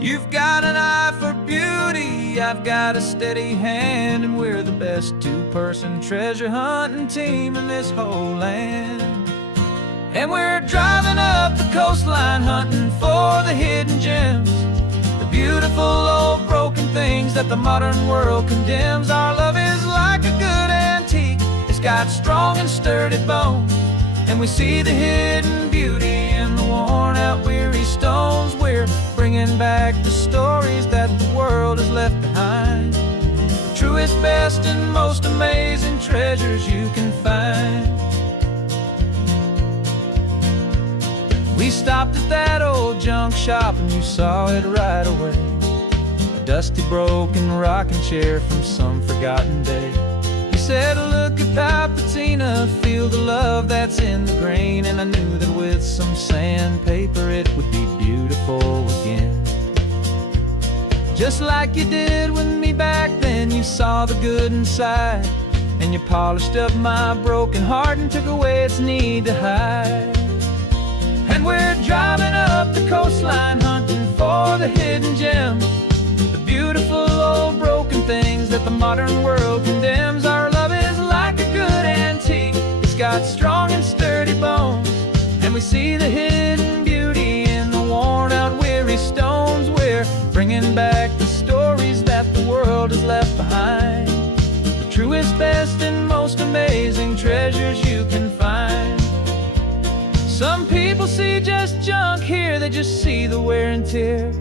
You've got an eye for beauty, I've got a steady hand, and we're the best two-person treasure hunting team in this whole land. And we're driving up the coastline hunting for the hidden gems, the beautiful old broken things that the modern world condemns. Our love is like a good antique, it's got strong and sturdy bones, and we see the hidden beauty in the worn out weary stones. We're bringing back the stories that the world has left behind, the truest, best, and most amazing treasures you can find. We stopped at that old junk shop and you saw it right away, a dusty broken rocking chair from some forgotten day. You said, look at that patina, feel the love that's in the grain, and I knew that with some sandpaper it would be beautiful again. Just like you did with me back then, then you saw the good inside, and you polished up my broken heart and took away its need to hide. And we're driving up the coastline, hunting for the hidden gems, the beautiful old broken things that the modern world condemns. Our love is like a good antique, it's got strong and sturdy bones, and we see the hidden beauty in the worn out weary stones. We're bringing back the stories that the world has left behind, the truest, best, and most amazing treasures you can find. Some people see just junk here, they just see the wear and tear,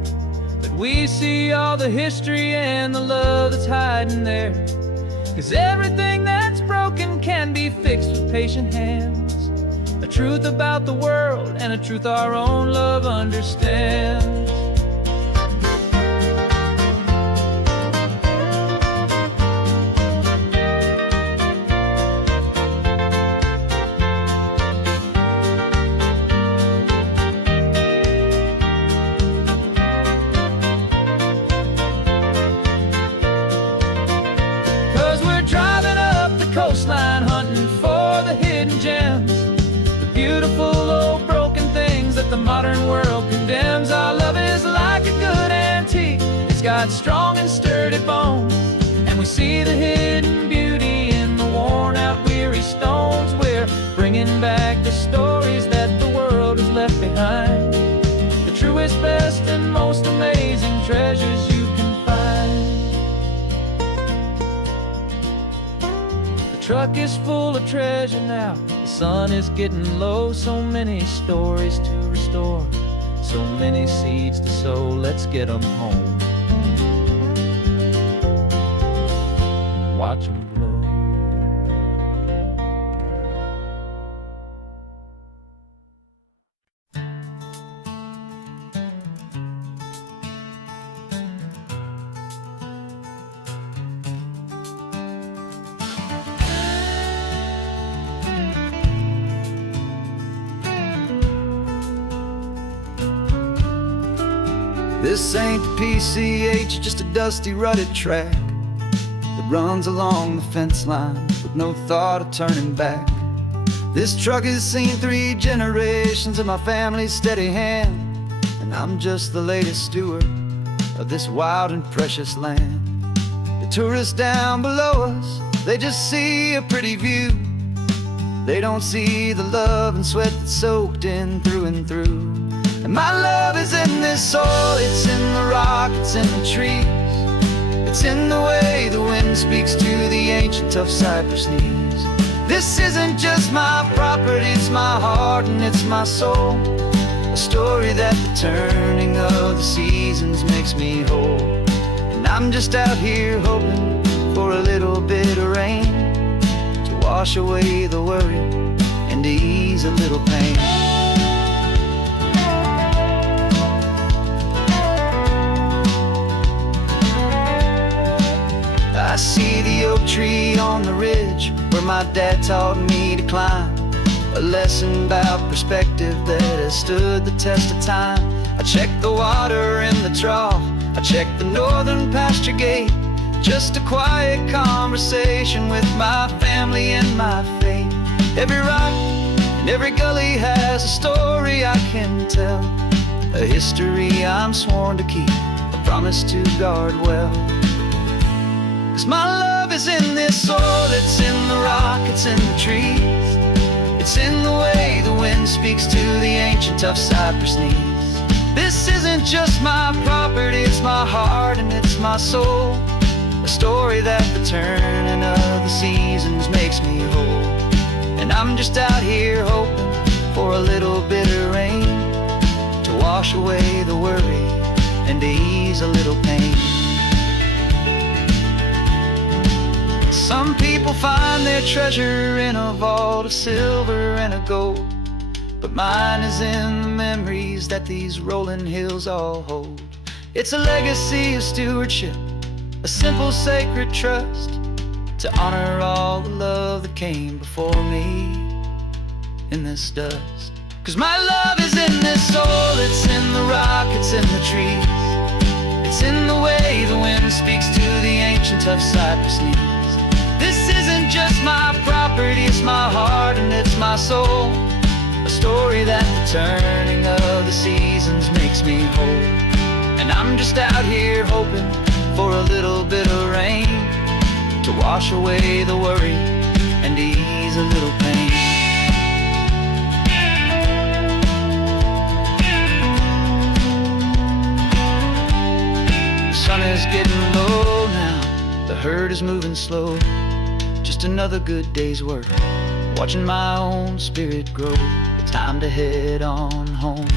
but we see all the history and the love that's hiding there. 'Cause everything that's broken can be fixed with patient hands, a truth about the world and a truth our own love understands. 'Cause we're driving up the coastline, hunting for the hidden gems, the beautiful old broken things that the modern world condemns. Our love is like a good antique, it's got strong and sturdy bones, and we see the hidden beauty in the worn out weary stones. We're bringing back the stories that the world has left behind, the truest, best, and most amazing treasures you can find. The truck is full of treasure now, the sun is getting low. So many stories to restore, so many seeds to sow. Let's get them home, watch them blow. This ain't the PCH, just a dusty, rutted track that runs along the fence line with no thought of turning back. This truck has seen 3 generations of my family's steady hand, and I'm just the latest steward of this wild and precious land. The tourists down below us, they just see a pretty view. They don't see the love and sweat that's soaked in through and through. And my love is in this soil, it's in the rock, it's in the trees, it's in the way the wind speaks to the ancient tough cypress knees. This isn't just my property, it's my heart and it's my soul, a story that the turning of the seasons makes me whole. And I'm just out here hoping for a little bit of rain to wash away the worry and to ease a little pain. I see the oak tree on the ridge where my dad taught me to climb, a lesson about perspective that has stood the test of time. I check the water in the trough, I check the northern pasture gate, just a quiet conversation with my family and my faith. Every rock and every gully has a story I can tell, a history I'm sworn to keep, a promise to guard well. 'Cause my love is in this soil, it's in the rock, it's in the trees, it's in the way the wind speaks to the ancient tough cypress knees. This isn't just my property, it's my heart and it's my soul, a story that the turning of the seasons makes me whole. And I'm just out here hoping for a little bit of rain to wash away the worry and to ease a little pain. Some people find their treasure in a vault of silver and of gold, but mine is in the memories that these rolling hills all hold. It's a legacy of stewardship, a simple sacred trust, to honor all the love that came before me in this dust. 'Cause my love is in this soil, it's in the rock, it's in the trees, it's in the way the wind speaks to the ancient and tough cypress knees. This isn't just my property, it's my heart and it's my soul. A story that the turning of the seasons makes me whole. And I'm just out here hoping for a little bit of rain to wash away the worry and ease a little pain. The sun is getting low now, the herd is moving slow. Just another good day's work, watching my own spirit grow. Time to head on home.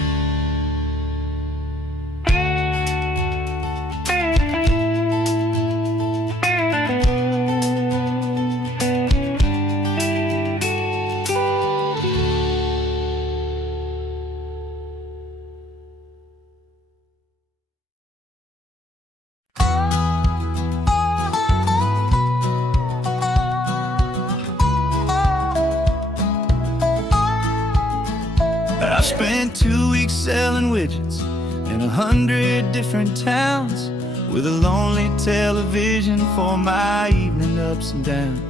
I spent 2 weeks selling widgets in 100 different towns, with a lonely television for my evening ups and downs.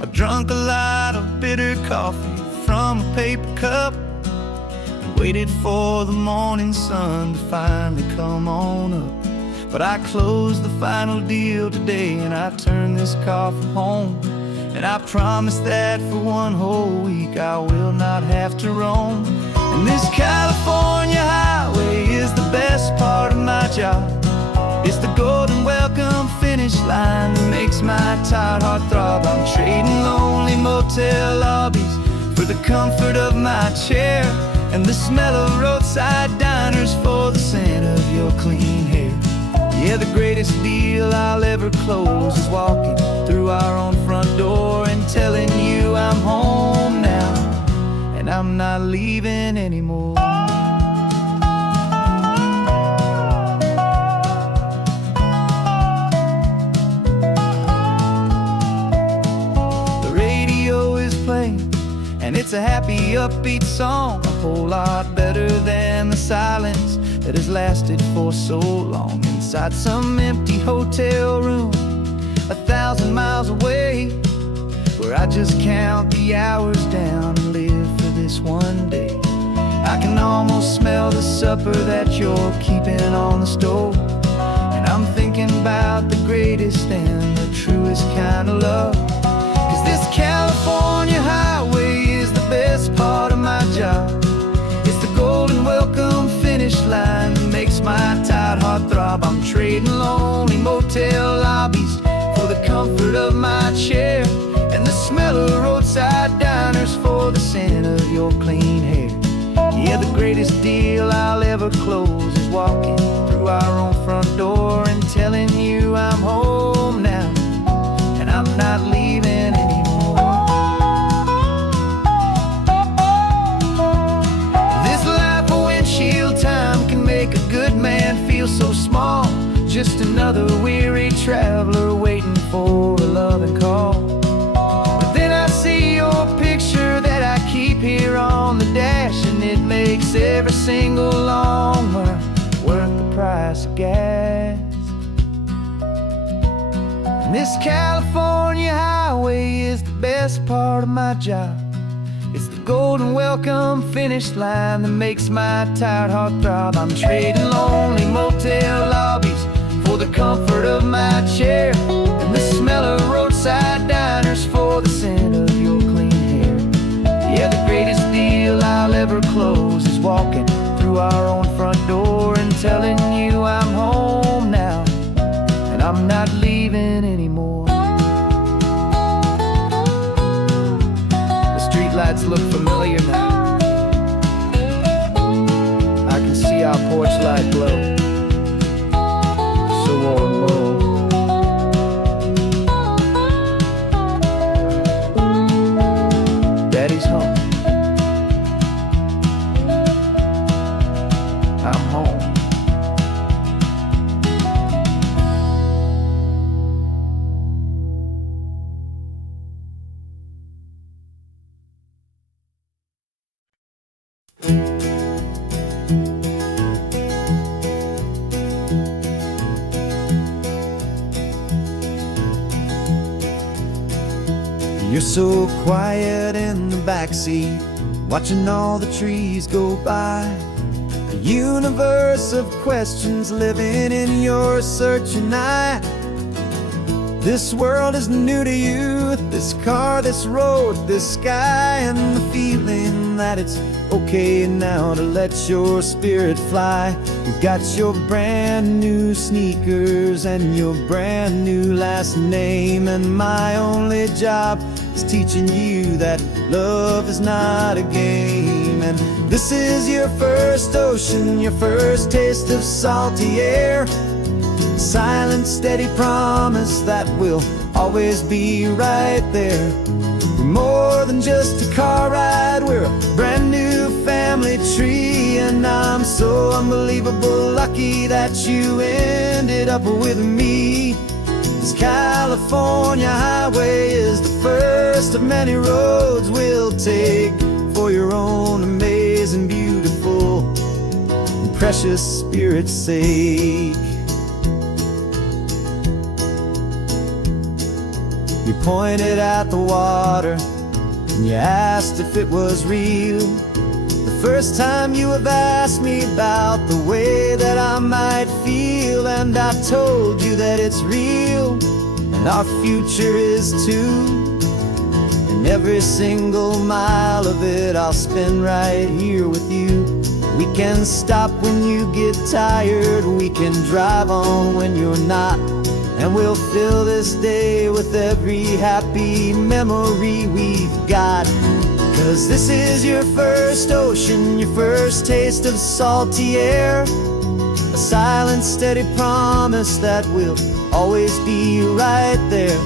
I drunk a lot of bitter coffee from a paper cup and waited for the morning sun to finally come on up. But I closed the final deal today and I turned this car from home. And I promise that for one whole week I will not have to roam. And this California highway is the best part of my job. It's the golden welcome finish line that makes my tired heart throb. I'm trading lonely motel lobbies for the comfort of my chair and the smell of roadside diners for the scent of your clean hair. Yeah, the greatest deal I'll ever close is walking through our own front door and telling you I'm home now, and I'm not leaving anymore. The radio is playing, and it's a happy, upbeat song, a whole lot better than the silence that has lasted for so long. Inside some empty hotel room 1,000 miles away, where I just count the hours down and live for this one day. I can almost smell the supper that you're keeping on the stove, and I'm thinking about the greatest and the truest kind of love. 'Cause this California highway is the best part of my job. It's the golden welcome finish line that makes my tired heart throb. I'm trading lonely motel lobbies for the comfort of my chair and the smell of roadside diners for the scent of your clean hair. Yeah, the greatest deal I'll ever close is walking through our own front door and telling you I'm home now, and I'm not leaving anymore. This life of windshield time can make a good man feel so small, just another weary traveler waiting for a loving call. But then I see your picture that I keep here on the dash, and it makes every single long mile worth the price of gas. And this California highway is the best part of my job. It's the golden welcome finish line that makes my tired heart throb. I'm trading lonely motel lobbies for the comfort of my chair and the smell of roadside diners for the scent of your clean hair. Yeah, the greatest deal I'll ever close is walking through our own front door and telling you I'm home now, and I'm not leaving anymore. The streetlights look familiar now. I can see our porch light glow, so warm, low. Daddy's home. I'm home. so quiet in the backseat, watching all the trees go by. A universe of questions living in your searching eye. This world is new to you, this car, this road, this sky, and the feeling that it's okay now to let your spirit fly. You've got your brand new sneakers and your brand new last name, and my only job is teaching you that love is not a game. And this is your first ocean, your first taste of salty air. Silent, steady promise that we'll always be right there. We're more than just a car ride, we're a brand new family tree. And I'm so unbelievable lucky that you ended up with me. This California highway is the first of many roads we'll take for your own amazing, beautiful, and precious spirit's sake. You pointed at the water and you asked if it was real. The first time you have asked me about the way that I might feel, and I told you that it's real and our future is too. And every single mile of it I'll spend right here with you. We can stop when you get tired, we can drive on when you're not, and we'll fill this day with every happy memory we've got. 'Cause this is your first ocean, your first taste of salty air. A silent, steady promise that we'll always be right there.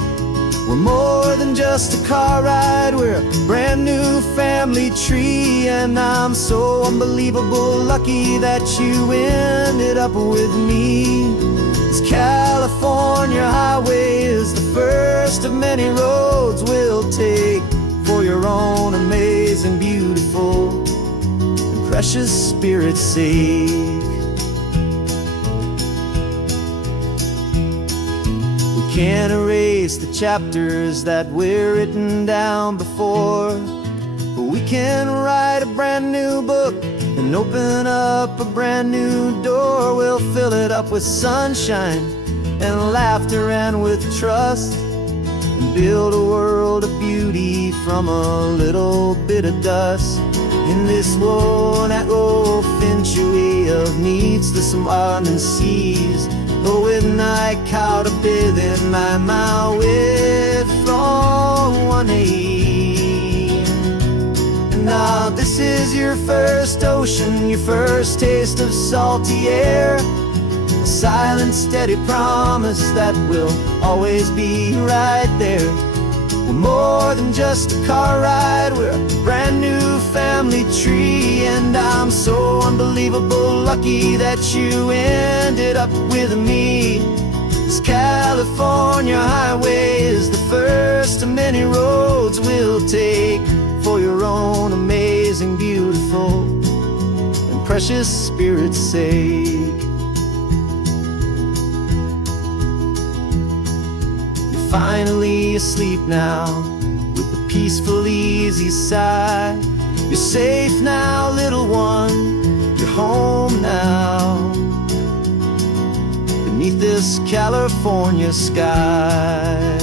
We're more than just a car ride, we're a brand new family tree. And I'm so unbelievable lucky that you ended up with me. This California highway is the first of many roads we'll take for your own amazing, beautiful, and precious spirit's sake. We can't erase the chapters that were written down before, but we can write a brand new book and open up a brand new door. We'll fill it up with sunshine and laughter and with trust, and build a world of beauty from a little bit of dust. In this world that finchue of needs the summer seas, oh, when I caught a bit in my mouth with from one aim. Now this is your first ocean, your first taste of salty air. A silent, steady promise that we'll always be right there. We're more than just a car ride, we're a brand new family tree. And I'm so unbelievable lucky that you ended up with me. This California highway is the first of many roads we'll take for your own amazing, beautiful, and precious spirit's sake. You're finally asleep now with a peaceful, easy sigh. You're safe now, little one, you're home now, beneath this California sky.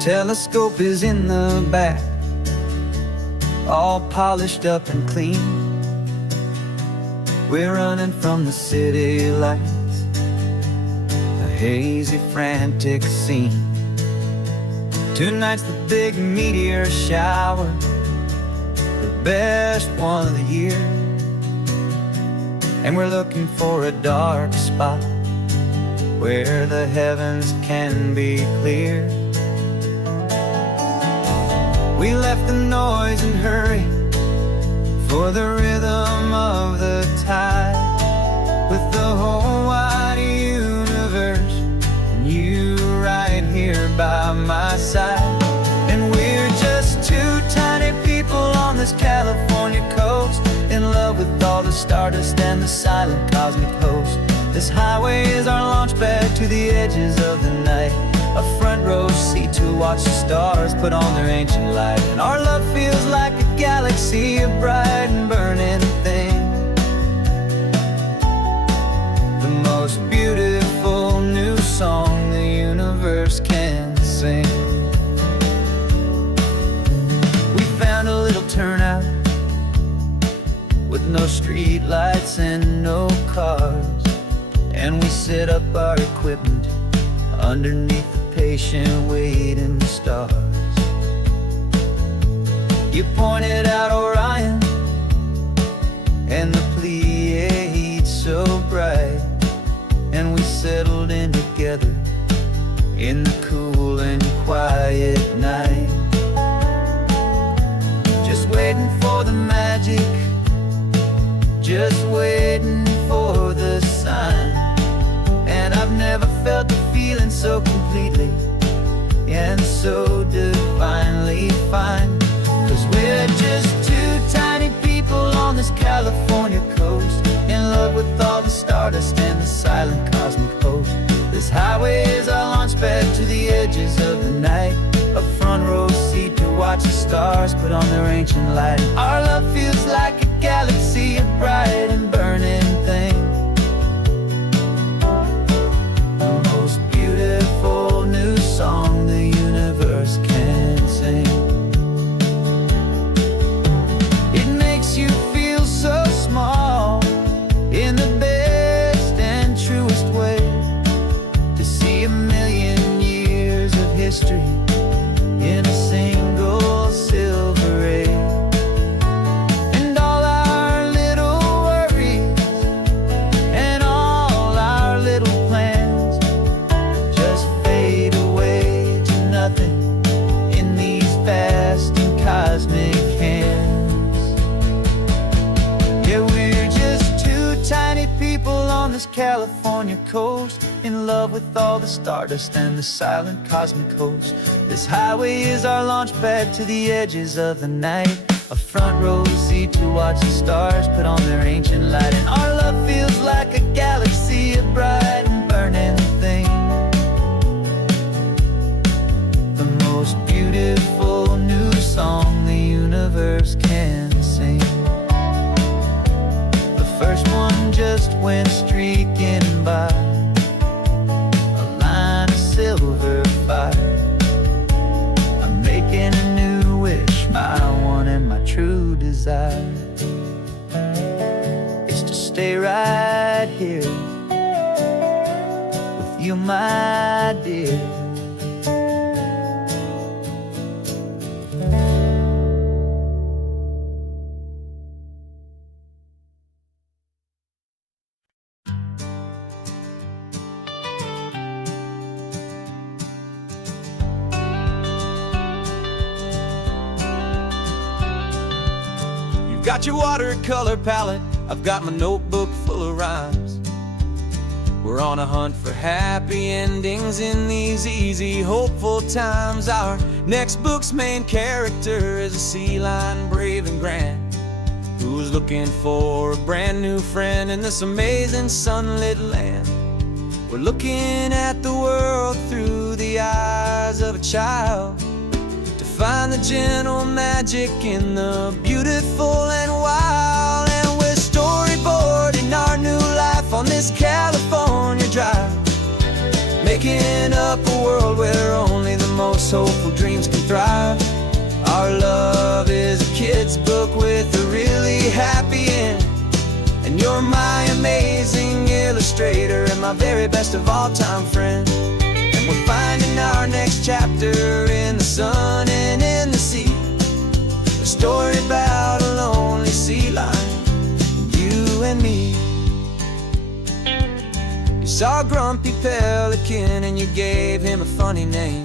Telescope is in the back, all polished up and clean. We're running from the city lights, a hazy, frantic scene. Tonight's the big meteor shower, the best one of the year. And we're looking for a dark spot where the heavens can be clear. We left the noise and hurry for the rhythm of the tide, with the whole wide universe and you right here by my side. And we're just two tiny people on this California coast, in love with all the stardust and the silent cosmic host. This highway is our launch pad to the edges of the night, a front row seat to watch the stars put on their ancient light. And our love feels like a galaxy, a bright and burning thing, the most beautiful new song the universe can sing. We found a little turnout with no street lights and no cars, and we set up our equipment underneath the patient waiting stars. You pointed out Orion and the Pleiades so bright, and we settled in together in the cool and quiet night, just waiting for the magic, just waiting for the sign. And I've never felt the feeling so completely and so divinely fine, 'cause we're just two tiny people on this California coast, in love with all the stardust and the silent cosmic host. This highway is our launch pad to the edges of the night, a front row seat to watch the stars put on their ancient light. Our love feels like a galaxy, a bright and burning thing, the most beautiful new song the universe can sing. It makes you feel so small in the best and truest way, to see a million years of history in a single silver ray. And all our little worries and all our little plans just fade away to nothing in these vast and cosmic hands. Yeah, we're just two tiny people on this California coast, in love with all the stardust and the silent cosmic host. This highway is our launch pad to the edges of the night, a front row seat to watch the stars put on their ancient light. And our love feels like a galaxy, a bright and burning thing, the most beautiful new song the universe can sing. The first one just went streaking by, a line of silver fire. I'm making a new wish, my one and my true desire is to stay right here with you, my dear. Got your watercolor palette, I've got my notebook full of rhymes. We're on a hunt for happy endings in these easy, hopeful times. Our next book's main character is a sea lion, brave and grand, who's looking for a brand new friend in this amazing sunlit land. We're looking at the world through the eyes of a child, find the gentle magic in the beautiful and wild. And we're storyboarding our new life on this California drive, making up a world where only the most hopeful dreams can thrive. Our love is a kid's book with a really happy end, and you're my amazing illustrator and my very best of all time friend. And we're finding our next chapter in the sun and in the sea, a story about a lonely sea lion, you and me. You saw a grumpy pelican and you gave him a funny name,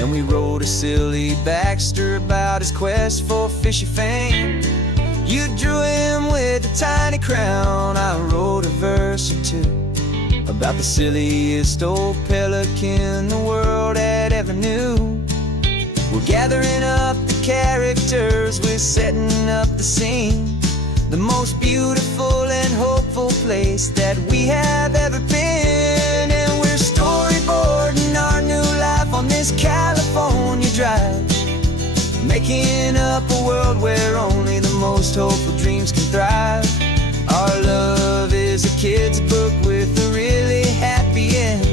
And we wrote a silly Baxter about his quest for fishy fame. You drew him with a tiny crown. I wrote a verse or two about the silliest old pelican the world had ever knew. We're gathering up the characters, we're setting up the scene, the most beautiful and hopeful place that we have ever been. And we're storyboarding our new life on this California drive, making up a world where only the most hopeful dreams can thrive. Our love is a kid's book with a really happy end,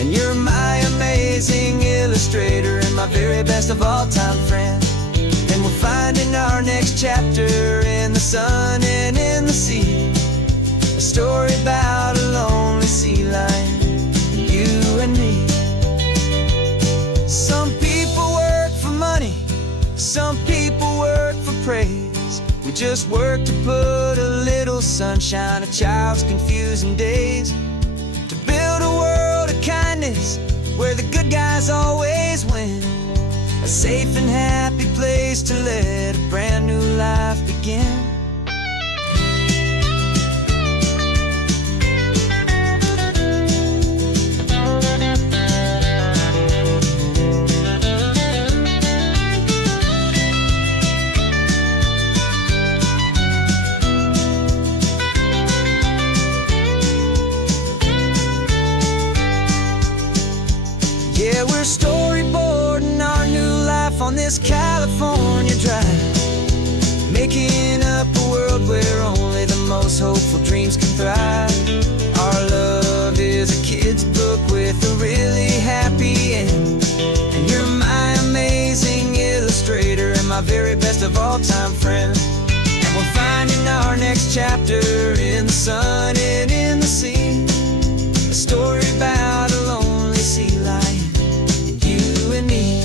and you're my amazing illustrator and my very best of all-time friend. And we're finding our next chapter in the sun and in the sea, a story about a lonely sea lion, you and me. Some people work for money, some people work for praise. We just work to put a little sunshine in a child's confusing days, to build a world of kindness where the good guys always win, a safe and happy place to let a brand new life begin. Yeah, we're storyboarding our new life on this California drive, making up a world where only the most hopeful dreams can thrive. Our love is a kid's book with a really happy end, and you're my amazing illustrator and my very best of all-time friend. And we're finding our next chapter in the sun and in the sea, a story about a lonely sea lion, you and me.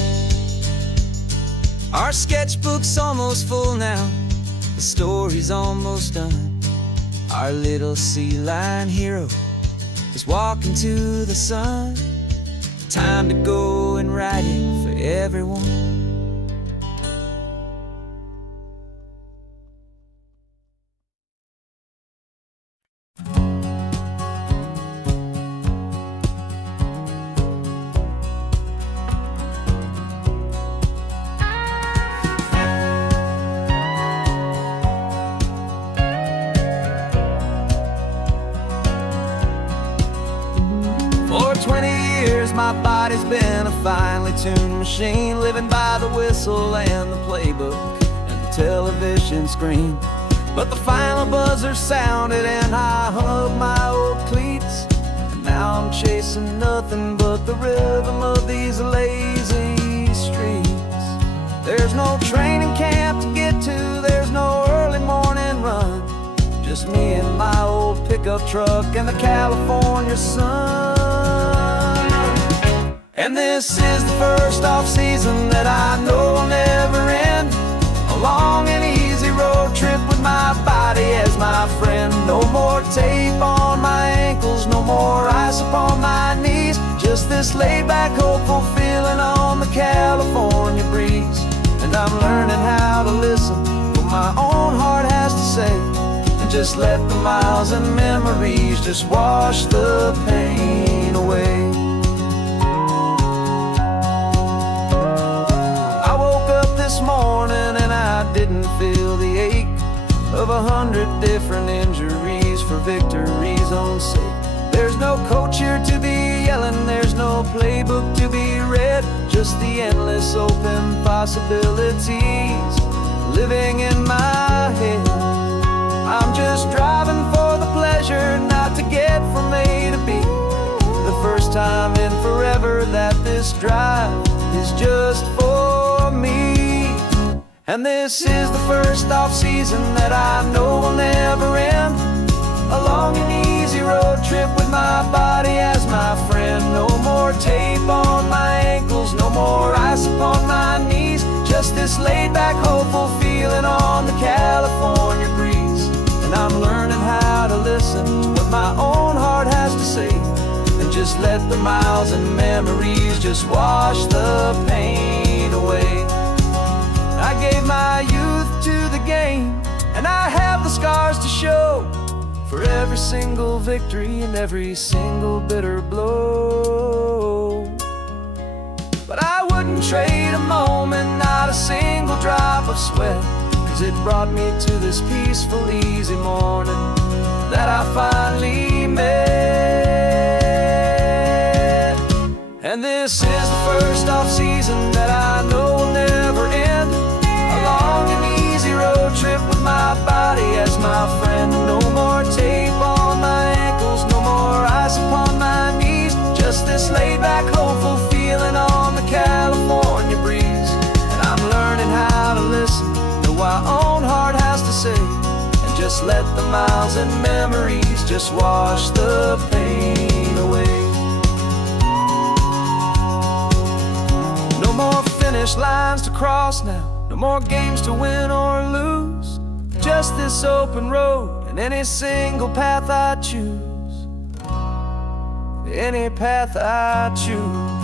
Our sketchbook's almost full now, the story's almost done. Our little sea lion hero is walking to the sun. Time to go and write it for everyone. For 20 years my body's been a finely tuned machine, living by the whistle and the playbook and the television screen. But the final buzzer sounded and I hung up my old cleats, and now I'm chasing nothing but the rhythm of these lazy streets. There's no training camp to get to, there's no early morning run, just me and my old pickup truck and the California sun. And this is the first off-season that I know will never end, a long and easy road trip with my body as my friend. No more tape on my ankles, no more ice upon my knees, just this laid-back, hopeful feeling on the California breeze. And I'm learning how to listen to what my own heart has to say, and just let the miles and memories just wash the pain away. I woke up this morning and I didn't feel the ache of 100 different injuries for victory's own sake. There's no coach here to be yelling, there's no playbook to be read, just the endless open possibilities living in my head. I'm just driving for the pleasure, not to get from A to B. The first time in forever that this drive is just for me. And this is the first off-season that I know will never end, a long and easy road trip with my body as my friend. No more tape on my ankles, no more ice upon my knees, just this laid-back, hopeful feeling on the California breeze. And I'm learning how to listen to what my own heart has to say, and Just let the miles and memories just wash the pain away. I gave my youth to the game, and I have the scars to show for every single victory and every single bitter blow. But I wouldn't trade a moment, not a single drop of sweat, 'cause it brought me to this peaceful, easy morning that I finally met. And this is the first off-season that I know will never end. A long and easy road trip with my body as my friend. No more tape on my ankles, no more ice upon my knees. Just this laid-back, hopeful feeling on the California breeze. And I'm learning how to listen to what my own heart has to say, and just let the miles and memories just wash the pain away. No more finish lines to cross now, no more games to win or lose. Just this open road and any single path I choose. Any path I choose.